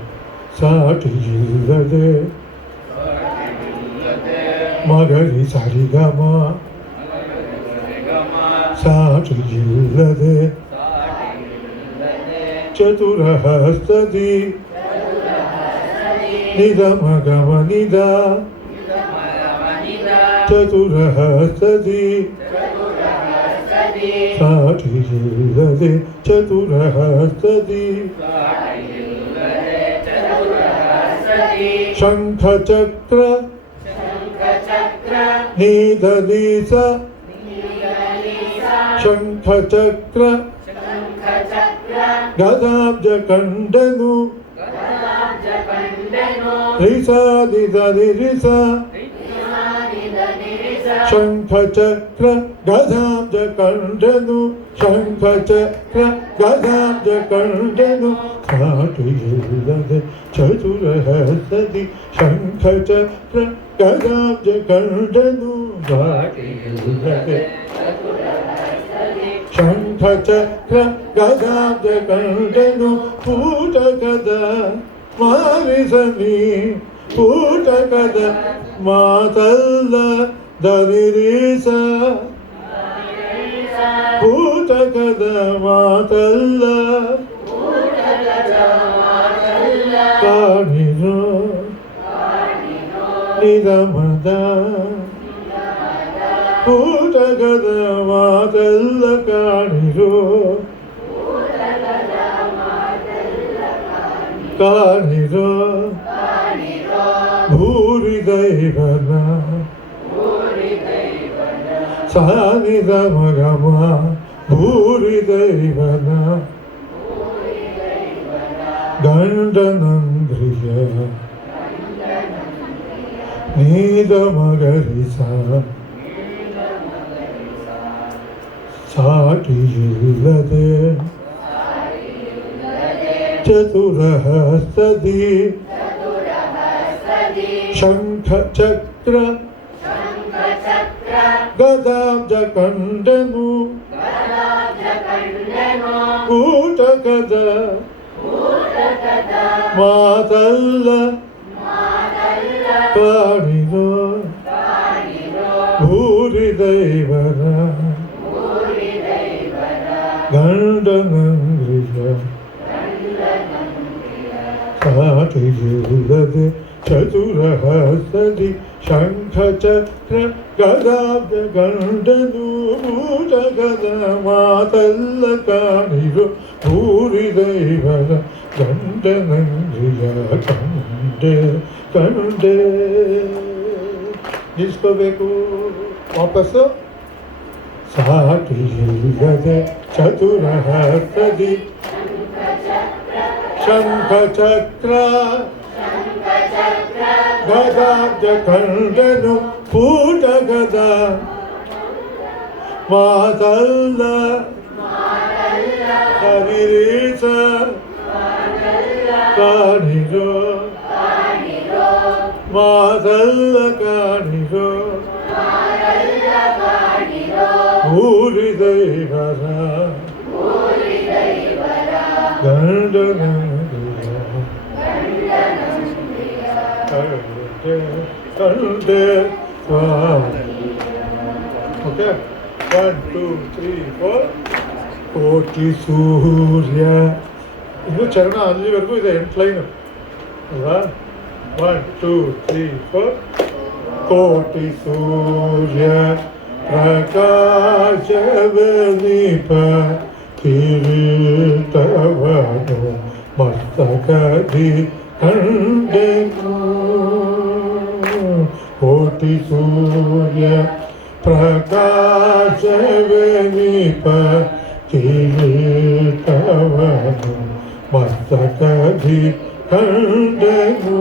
ಸಾಟಿ ಇಲ್ಲದೆ ಮಗರಿ ಸರಿಗಮ ಸಾಟಿ ಇಲ್ಲದೆ ಚತುರಹಸ್ತದಿ ನಿದ ಮಗಮ ನಿದ ಚತುರಹಸ್ತದಿ ಸಾಟಿ ಇಲ್ಲದೆ ಚತುರಹಸ್ತದಿ ಶಂಖ ಚಕ್ರ ನೀದಲೀಸ ಶಂಖ ಚಕ್ರ ಗದಾಬ್ಜ ಕಂಡನು. ರಿಸಾದಿದಲಿ ರಿಸ ಶಂಖ ಚಕ್ರ ಗದಾಬ್ಜ ಕಂಡನು. ಶಂಖ ಚಕ್ರ ಗದಾಬ್ಜ ಕಂಡನು. ಸಾಟಿ ಇಲ್ಲದೆ ಚತುರಹಸ್ತದಿ ಶಂಖ ಚಕ್ರ ಗದಾಬ್ಜ ಕಂಡನು. ಸಾಟಿ ಇಲ್ಲದೆ ಶಂಖ ಚಕ್ರ ಗದಾಬ್ಜ ಕಂಡನು. ಪೂಟಕದ ಮಾರಿಸನಿ ಪೂಟಕದ ಮಾತಲ್ಲ ದಲಿರಿಸ ಪೂಟಕದ ಮಾತಲ್ಲ ಕಾಣಿರೋ ನಿಗಮದ ಪೂಟಕದ ಮಾತಲ್ಲ ಕಾಣಿರೋ ಕಾಣಿರೋ ಭೂರಿ ದೈವನ ಸಾನಿದ ಮಗಮ ಭೂರಿ ದೈವನ ಗಂಡನಂದ್ರಿಯ ನೀದ ಮಗರಿಸ ಸಾಟಿಯಿಲ್ಲದೆ ಚತುರಹಸ್ತದಿ ಶಂಖ ಚಕ್ರ ಗದಾಬ್ಜ ಕಂಡನು ಕೂಟಕದ ಮಾತಲ್ಲ ಕಾಣಿರೋ ಭೂರಿ ದೈವರ ಗಂಡನಂದ್ರಿಯ ಸಾಟಿಯಿಲ್ಲದೆ ಚತುರಹಸ್ತದಿ ಶಂಖ ಚಕ್ರ ಗದಾಬ್ಜ ಗಂಡನು ಭೂಜಗದ ಮಾತಲ್ಲ ಕಾಣಿರು ಭೂರಿ ದೈವರ ಗಂಡನಂದ್ರಿಯ ಕಂಡೆ ನಿಲ್ಸ್ಕೋಬೇಕು ವಾಪಸ್ಸು ಸಾಟಿಯಿಲ್ಲದೆ ಚತುರಹಸ್ತದಿ ಶಂಖ ಚಕ್ರ ಗದಾಬ್ಜ ಕಂಡನು ಪೂಟಗದ ಮಾತಲ್ಲ ಹರಿರೀಸ ಕಾಣಿರೋ ಮಾತಲ್ಲ ಕಾಣಿರೋ ಭೂರಿ ದೈವರ ಗಂಡನಂದ್ರಿಯ ಕಂಡೆ ಓಕೆ 1 2 3 4 ಕೋಟಿ ಸೂರ್ಯ ಇನ್ನು ಚರಣ ಅಲ್ಲಿವರೆಗೂ ಇದೆ 8 ಲೈನು ಅಲ್ವಾ 1 2 3 4 ಕೋಟಿ ಸೂರ್ಯ ಪ್ರಕಾಶವನಿಪ ಕಿರೀಟವನು ಮಸ್ತಕದಿ ಕಂಡೆನು ಕೋಟಿ ಸೂರ್ಯ ಪ್ರಕಾಶವನಿಪ ಕಿರೀಟವನು ಮಸ್ತಕದಿ ಕಂಡೆನು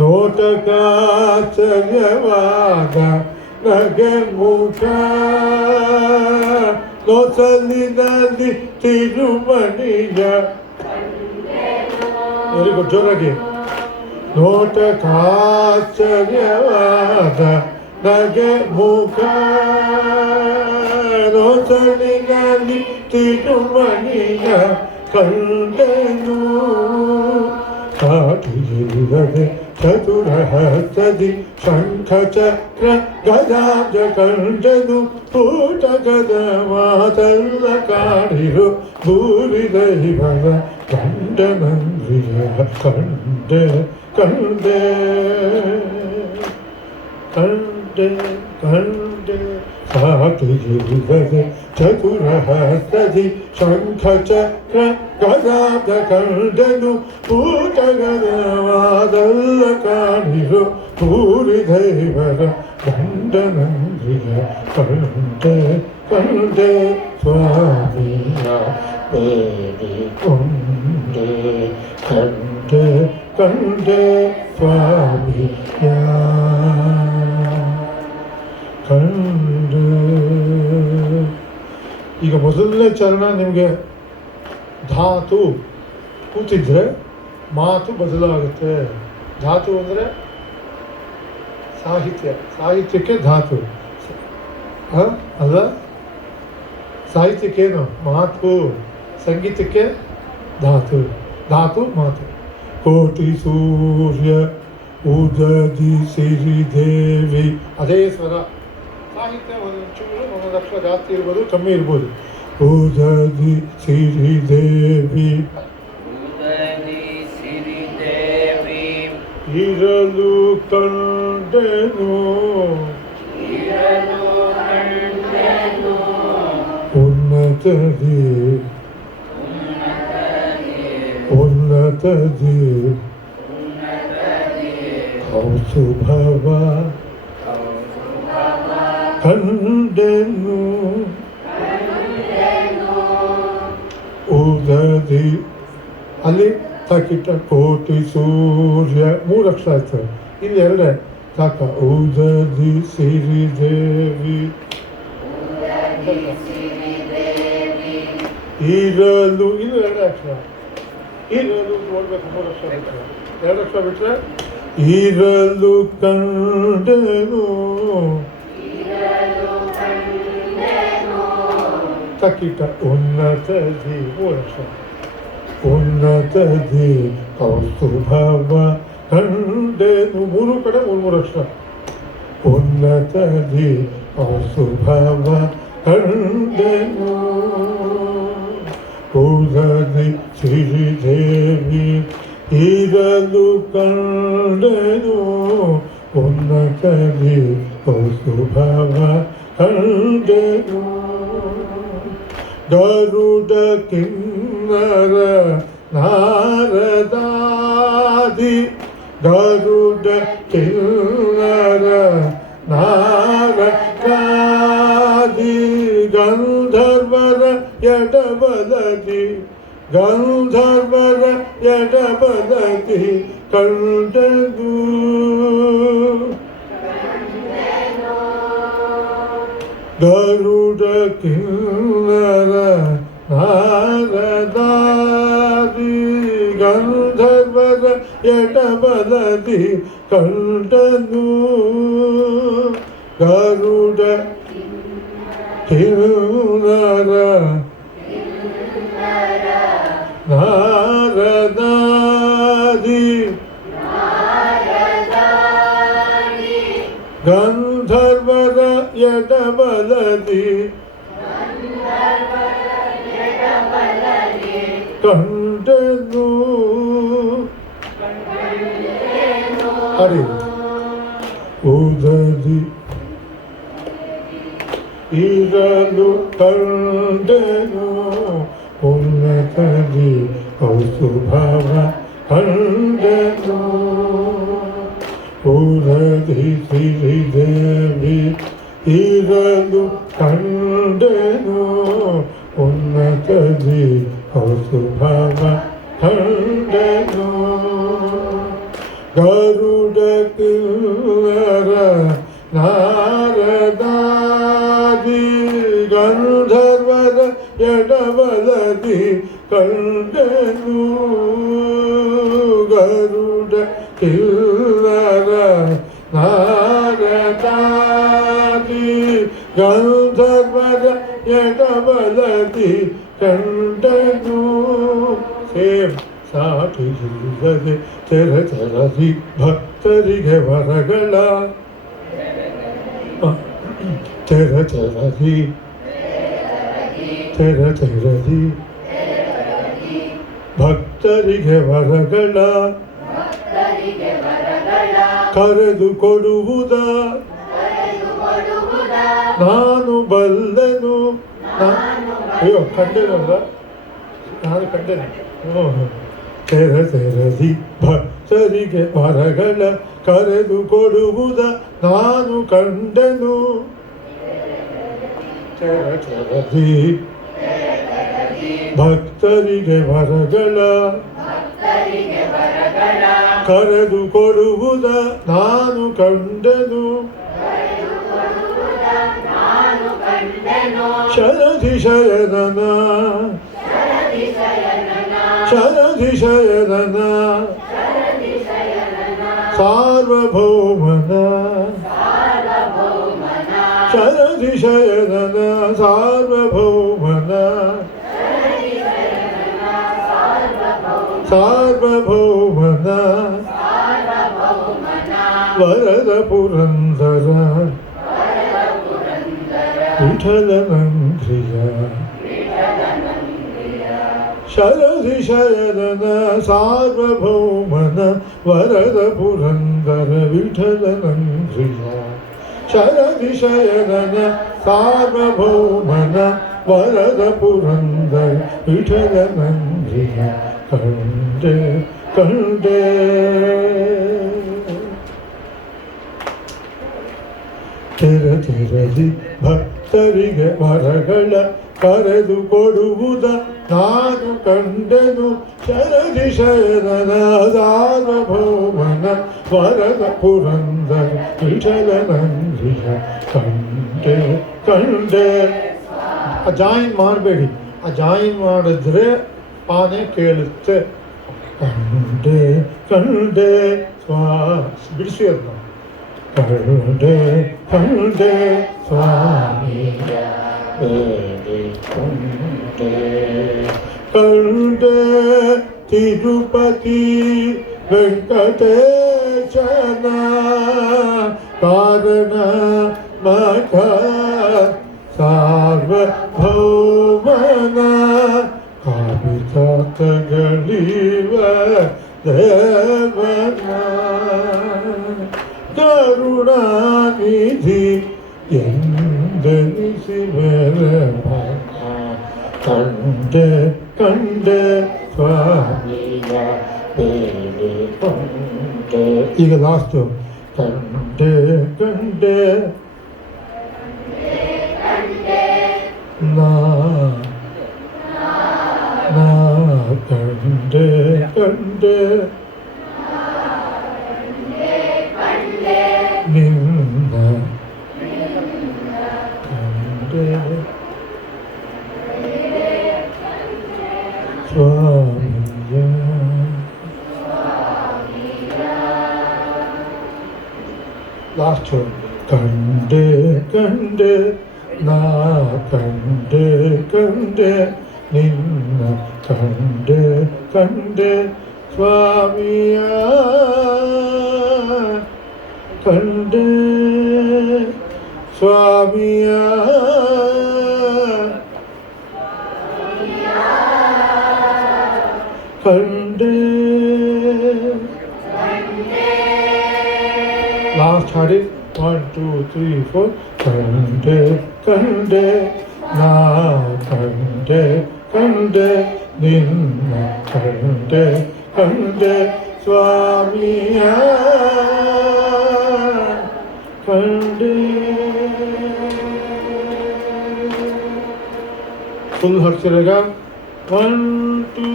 ನೋಟಕಾಚರ್ಯವಾದ ನಗೆ ಮುಖ ನೋಸಲಿನಲ್ಲಿ ತಿರುಮಣಿಯ ವೆರಿ ಗುಡ್ ಜೋರಾಗಿ ನೋಟಕಾಚರ್ಯವಾದ ನಗೆ ಮುಖ ನೋಸಲಿನಲ್ಲಿ ತಿರುಮಣಿಯ ಕಂಡೆನು ಸಾಟಿಯಿಲ್ಲದೆ ಚತುರಹಸ್ತದಿ ಶಂಖ ಚಕ್ರ ಗದಾಬ್ಜ ಕಂಡನು ಪೂಟಕದ ಮಾತಲ್ಲ ಕಾಣಿರು ಭೂರಿ ದೈವರ ಗಂಡನಂದ್ರಿಯ ಕಂಡೆ ಕಂಡೆ ಕಂಡೆ ಕಂಡೆ ಸಾಟಿಯಿಲ್ಲದೆ ಚತುರಹಸ್ತದಿ ಶಂಖ ಚಕ್ರ ಗದಾಬ್ಜ ಕಂಡನು ಪೂಟಗದ ಮಾತಲ್ಲ ಕಾಣಿರು ಭೂರಿ ದೈವರ ಗಂಡನಂದ್ರಿಯ ಕಂಡೆ ಕಂಡೆ ಸ್ವಾಮಿಯ ಬೇಡಿಕೊಂಡೆ ಕಂಡೆ ಕಂಡೆ ಸ್ವಾಮಿಯ ಕಂಡೆ. ಈಗ ಮೊದಲನೇ ಚರಣ ನಿಮಗೆ ಧಾತು ಕೂತಿದ್ರೆ ಮಾತು ಬದಲಾಗುತ್ತೆ. ಧಾತು ಅಂದರೆ ಸಾಹಿತ್ಯ, ಸಾಹಿತ್ಯಕ್ಕೆ ಧಾತು ಅಲ್ಲ, ಸಾಹಿತ್ಯಕ್ಕೇನು ಮಾತು, ಸಂಗೀತಕ್ಕೆ ಧಾತು, ಧಾತು ಮಾತು. ಕೋಟಿ ಸೂರ್ಯ ಉದದಿ ಸಿರಿದೇವಿ ಅದೇ ಸ್ವರ. ಸಾಹಿತ್ಯ ಒಂದೊಂದು ಚೂರು ಒಂದೊಂದು ಅಕ್ಷರ ಜಾಸ್ತಿ ಇರ್ಬೋದು, ಕಮ್ಮಿ ಇರ್ಬೋದು. ಉದದಿ ಸಿರಿದೇವಿ ಇರಲು ಕಂಡೆನು ಉನ್ನತದಿ ಉನ್ನತದಿ ಕೌಸುಭವ ಕಂಡೆನು ಉದದಿ ಅಲ್ಲಿ ತಾಕಿಟ್ಟ ಕೋಟಿ ಸೂರ್ಯ 3 ಅಕ್ಷರ ಆಯ್ತವೆ. ಇಲ್ಲಿ ಎರಡೇ ಸಾಕ. ಉದದಿ ಸಿರಿದೇವಿ ಇರಲು, ಇದು ಎರಡು ಅಕ್ಷರ. ಇರಲು ನೋಡ್ಬೇಕು, 3 ಅಕ್ಷರ ಬಿಟ್ಟರೆ, 2 ಅಕ್ಷರ ಬಿಟ್ಟರೆ ಇರಲು ಕಂಡೆನು ತಕ್ಕಿಟ ಉನ್ನತದಿ 3 ಅಕ್ಷರ. ಉನ್ನತದಿ ಕೌಸ್ತುಭವ ಕಂಡೆನು 3 ಕಡೆ 3 ಅಕ್ಷರ. ಉನ್ನತದಿ ಕೌಸ್ತುಭವ ಕಂಡೆನು ಉದದಿ ಸಿರಿದೇವಿ ಇರಲು ಕಂಡೆನು ಉನ್ನತದಿ ಕೌಸ್ತುಭವ ಕಂಡೆನು ಗರುಡ ಕಿನ್ನರ ನಾರದಾದಿ ಗರುಡ ಕಿನ್ನರ ನಾರದಾದಿ ಗಂಧರ್ವರ ಎಡಬಲದಿ ಗಂಧರ್ವರ ಎಡಬಲದಿ ಕಂಡನು ಗರುಡ ಕಿನ್ನರ ನಾರದಾದಿ ಗಂಧರ್ವರ ಎಡಬಲದಿ ಕಂಡನು ಗರುಡ ಕಿನ್ನರ ನಾರದಾದಿ ಗಂಧರ್ವರ ಎಡಬಲದಿ ಕಂಡನು ಹರಿ ಉದದಿ ಇರಲು ಕಂಡನು ಉನ್ನತದಿ ಕೌಸ್ತುಭವ ಕಂಡನು ಉದದಿ ಸಿರಿದೇವಿ ಇರಲು ಕಂಡನು ಉನ್ನತದಿ ಕೌಸ್ತುಭವ ಕಂಡನು ಗರುಡ ಕಿನ್ನರ ನಾರದಾದಿ ಗಂಧರ್ವರ ಎಡಬಲದಿ ಕಂಡನು ಗರುಡ ಕಿನ್ನರ ನಾರದಾದಿ ಗಂಧರ್ವರ ಎಡಬಲದಿ ಕಂಡನು ಸೇಮ್ ಸಾಟಿ ಇಲ್ಲದೆ ತೆರದಿ ಭಕ್ತರಿಗೆ ವರಗಳ ತೆರದಿ ಭಕ್ತರಿಗೆ ವರಗಳ ಕರೆದು ಕೊಡುವುದ ನಾನು ಬಲ್ಲೆನು. ಅಯ್ಯೋ ಕಂಡೆನಲ್ಲ, ನಾನು ಕಂಡೆನೆ. ತೆರದಿ ಭಕ್ತರಿಗೆ ವರಗಳ ಕರೆದು ಕೊಡುವುದ ನಾನು ಕಂಡೆನು. ತೆರದಿ ಭಕ್ತರಿಗೆ ವರಗಳ ಕರೆದು ಕೊಡುವುದ ನಾನು ಕಂಡೆನು. ಶರಧಿ ಶಯನನ ಸಾರ್ವಭೌಮನ ಶರಧಿ ಶಯನನ ಸಾರ್ವಭೌಮನ ವರದ ಪುರಂದರ ವಿಠಲನಂದ್ರಿಯ ಶರಧಿ ಶಯನನ ಸಾರ್ವಭೌಮನ ವರದ ಪುರಂದರ ವಿಠಲನಂದ್ರಿಯ ಶರಧಿ ಶಯನನ ಸಾರ್ವಭೌಮನ ವರದ ಪುರಂದರ ವಿಠಲನಂದ್ರಿಯ ಕಂಡೆ ತೆರದಿ ಭಕ್ತರಿಗೆ ವರಗಳ ಕರೆದು ಕೊಡುವುದ ನಾನು ಕಂಡೆನು. ಶರಧಿ ಶಯನನ ಸಾರ್ವಭೌಮನ ವರದ ಪುರಂದರ ವಿಠಲನಂದಿಯ ಕಂಡೆ ಕಂಡೆ. ಆ ಜಾಯಿನ್ ಮಾಡಬೇಡಿ, ಆ ಜಾಯಿನ್ ಮಾಡಿದ್ರೆ ಆನೆ ಕೇಳುತ್ತೆ. ಕಂಡೆ ಕಂಡೆ ಬಿಡಿಸಿ ಅದನ್ನ. ಕಂಡೆ ಕಂಡೆ ಸ್ವಾಮಿಯ ಬೇಡಿಕೊಂಡೆ. ಕಂಡೆ ತಿರುಪತಿ ವೆಂಕಟೇಶನ ಕಾರಣ ಮಖ ಸಾರ್ವಭೌಮನ ಕಾವಿತಾತಗಳಿವ ದೇವನ ಕರುಣಾನಿಧಿ ಎಂದೆನಿಸಿ ಮೆರವ ಕಂಡೆ ಕಂಡೆ ಸ್ವಾಮಿಯ ಬೇಡಿಕೊಂಡೆ. ಈಗ ಲಾಸ್ಟು ಕಂಡೆ ಕಂಡೆ ನಾ ಕಂಡೆ ಕಂಡೆ ನಿನ್ನ ಕಂಡೆ ಸ್ವಾಮಿಯ. ಲಾಸ್ಟ್ ಕಂಡೆ ಕಂಡೆ ನಾ ಕಂಡೆ ಕಂಡೆ ನಿನ್ನ ಕಂಡೆ ಕಂಡೆ ಸ್ವಾಮಿಯ ಕಂಡೆ ಸ್ವಾಮಿಯ ಕಂಡೆ. ಲಾಸ್ಟ್ ಹಾಡಿ 1 2 3 4 ಕಂಡೆ ಕಂಡೆ ನಾ ಕಂಡೆ ಕಂಡೆ ನಿನ್ನ ಕಂಡೆ ಕಂಡೆ ಸ್ವಾಮಿಯ ಕಂಡೆ. ಫುಲ್ ಹಾಕ್ತಿರಾಗ 1 2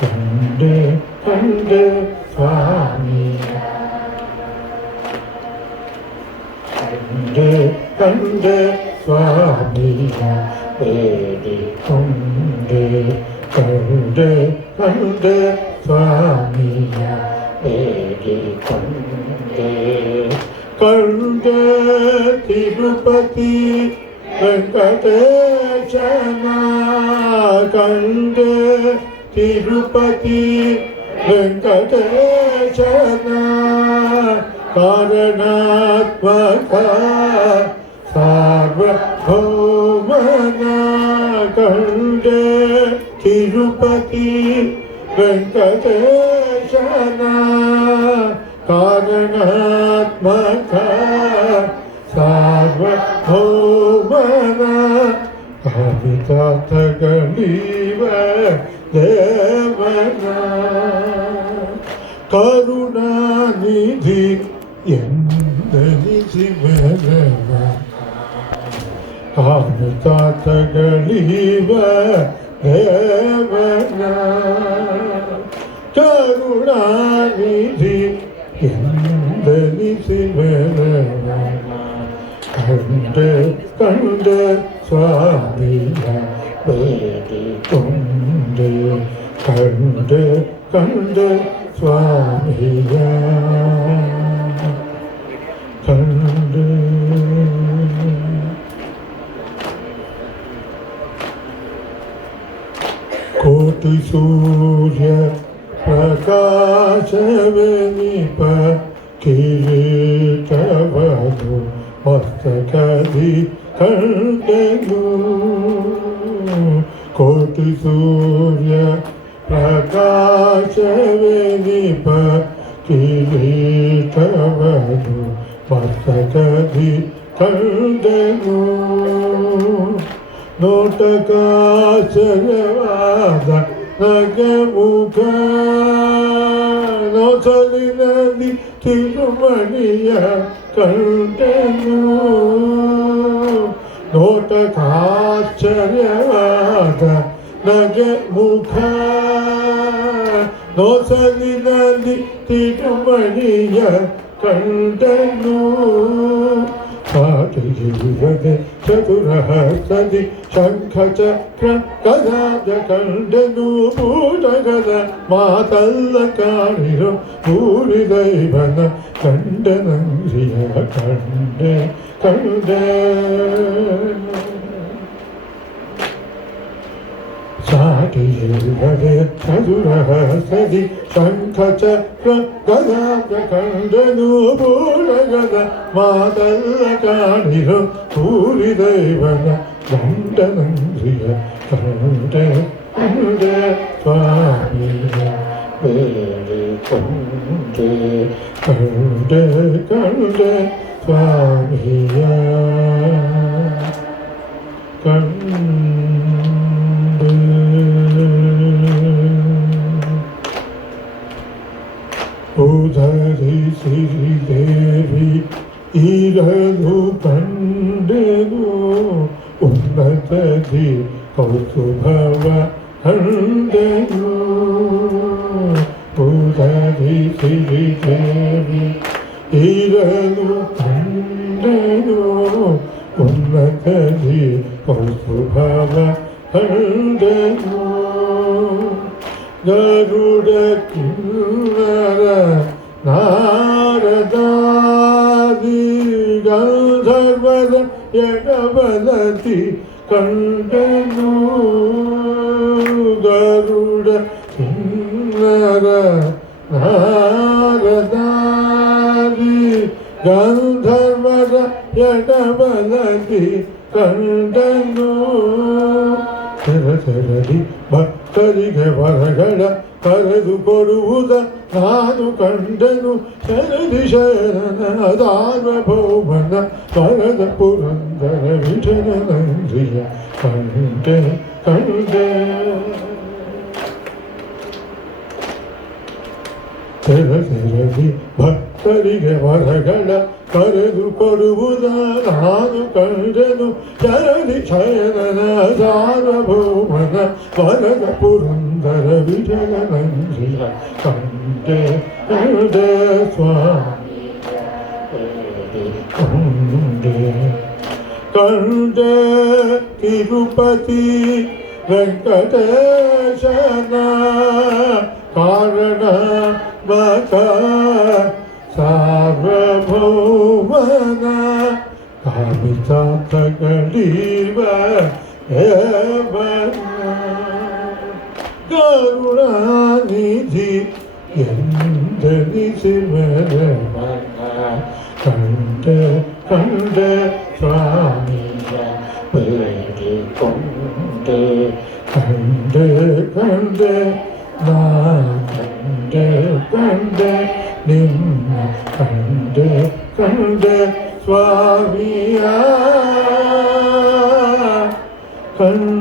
ಕಂಡೆ ಕಂಡೆ ಸ್ವಾಮಿಯ ಕಂಡೆ ಕಂಡೆ ಸ್ವಾಮಿಯ ಬೇಡಿಕೊಂಡೆ. ಕಂಡೆ ಕಂಡೆ ಸ್ವಾಮಿಯ ಬೇಡಿಕೊಂಡೆ. ಕಂಡೆ ತಿರುಪತಿ ವೆಂಕಟೇಶನ ಕಂಡೆ ತಿರುಪತಿ ವೆಂಕಟೇಶನ ಕಾರಣಾತ್ಮಕ ಸಾರ್ವಭೌಮನ ಕಂಡೆ ತಿರುಪತಿ ವೆಂಕಟೇಶನ ಕಾರಣಾತ್ಮಕ ಸಾರ್ವಭೌಮನ ಕಾವಿತಾತಗಳಿವ ದೇವನ ಕರುಣಾನಿಧಿ ಎಂದನಿಸಿ ಮೆರವ ಕಾವಿತಾತಗಳಿವ ದೇವನ ಕರುಣಾನಿಧಿ ಎಂದನಿಸಿ ಮೆರವ ಕಂಡೆ ಕಂಡೆ ಸ್ವಾಮಿಯ ಬೇಡಿಕೊಂಡೆ. ಕಂಡೆ ಕಂಡೆ ಸ್ವಾಮಿಯ ಕಂಡೆ. ಕೋಟಿ ಸೂರ್ಯ ಪ್ರಕಾಶವೆನಿಪ ಕಿರೀಟವದು ಮಸ್ತಕದಿ ಕಂಡೆನು. ಕೋಟಿ ಸೂರ್ಯ ಪ್ರಕಾಶವೆನಿಪ ಕಿರೀಟವದು ಮಸ್ತಕದಿ ಕಂಡೆನು. ನೋಟಕಾಚರವಾದ ನಗೆಮುಖ ನೋಸಲಿನಲ್ಲಿ ತಿರುಮಣಿಯ ಕಂಡೆನು. ನೋಟಕಾಶ್ಚರ್ಯವಾದ ನಗೆಮುಖ ನೋಸಲಿನಲ್ಲಿ ತಿರುಮಣಿಯ ಕಂಡನು ಪಾಠಿಗಿರುತ್ತದೆ ಚತುರಹಸ್ತದಿ ಶಂಖ ಚಕ್ರ ಗದಾಬ್ಜ ಕಂಡನು ಭೂತಗದ ಮಾತಲ್ಲ ಕಾಣಿರೋ ಭೂರಿ ದೈವನ ಕಂಡನಂದ್ರಿಯ ಕಂಡೆ ಕಂಡೆ ಸಾಟಿಯಿರುತ್ತದೆ ಚದುರಹಸ್ತದಿ ಶಂಖ ಚಕ್ರ ಗದಾಬ್ಜ ಕಂಡನು ಭೂರಗದ ಮಾತಲ್ಲ ಕಾಣಿರೋ ಭೂರಿ ದೈವನ ಗಂಡನಂದ್ರಿಯ ಕಂಡೆ ಕಂಡೆ ಸ್ವಾಮಿಯ ಬೇರೆ ಕಂಡೆ ಕಂಡೆ ಕಂಡೆ ಸ್ವಾಮಿಯ ಕಂಡೆ ಉದರಿ ಸಿರಿದೇವಿ ಇರಲು ಕಂಡೆನು ಉನ್ನತದಿ ಕೌಸ್ತುಭವ ಕಂಡೆನು ಉದರಿ ಸಿರಿದೇವಿ ಇರಲು ಕಂಡೆನು ಉನ್ನತದಿ ಕೌಸ್ತುಭವ ಕಂಡೆನು ಗರುಡ ಕಿನ್ನರ ನಾರದಾದಿ ಗಂಧರ್ವದ ಎಡಬಲತಿ ಕಂಡನು ಗರುಡ ಕಿನ್ನರ ನಾರದಾದಿ ಗಂಧರ್ವದ ಎಡಬಲತಿ ಕಂಡನು ಸರಸರದಿ ಭಕ್ತರಿಗೆ ವರಗಳ ಕರೆದು ಕೊಡುವುದ ನಾನು ಕಂಡನು ಶರದಿ ಶರಣ ಸಾರ್ವಭೌಮನ ವರದ ಪುರಂದರ ವಿಠಲನಂದ್ರಿಯ ಕಂಡೆ ಕಂಡೆ ಸರಸರದಿ ಭಕ್ತರಿಗೆ ವರಗಳ ಕರೆದು ಕೊಡುವುದ ನಾನು ಕಂಡೆನು ಶರದಿ ಶಯನನ ಸಾರ್ವಭೌಮನ ವರದ ಪುರಂದರ ವಿಠಲನಂದ್ರಿಯ ಕಂಡೆ ಕಂಡೆ ಸ್ವಾಮಿ ಕಂಡೆ ಕಂಡೆ ತಿರುಪತಿ ವೆಂಕಟೇಶನ ಕಾರಣ ಮತ ಸಾರ್ವಭೌಮನ ಕಾಮಿತಾರ್ಥಗಳೀವ ಕರುಣಾನಿಧಿ ಎಂದನಿಸಿ ಮನ ಕಂಡೆ ಕಂಡೆ ಸ್ವಾಮಿಯ ಬೇಡಿಕೊಂಡೆ ಕಂಡೆ ಕಂಡೆ ನಾ ಕಂಡೆ ಕಂಡೆ ನಿನ್ನ ಕಂಡೆ ಕಂಡೆ ಸ್ವಾಮಿಯ ಕಂಡೆ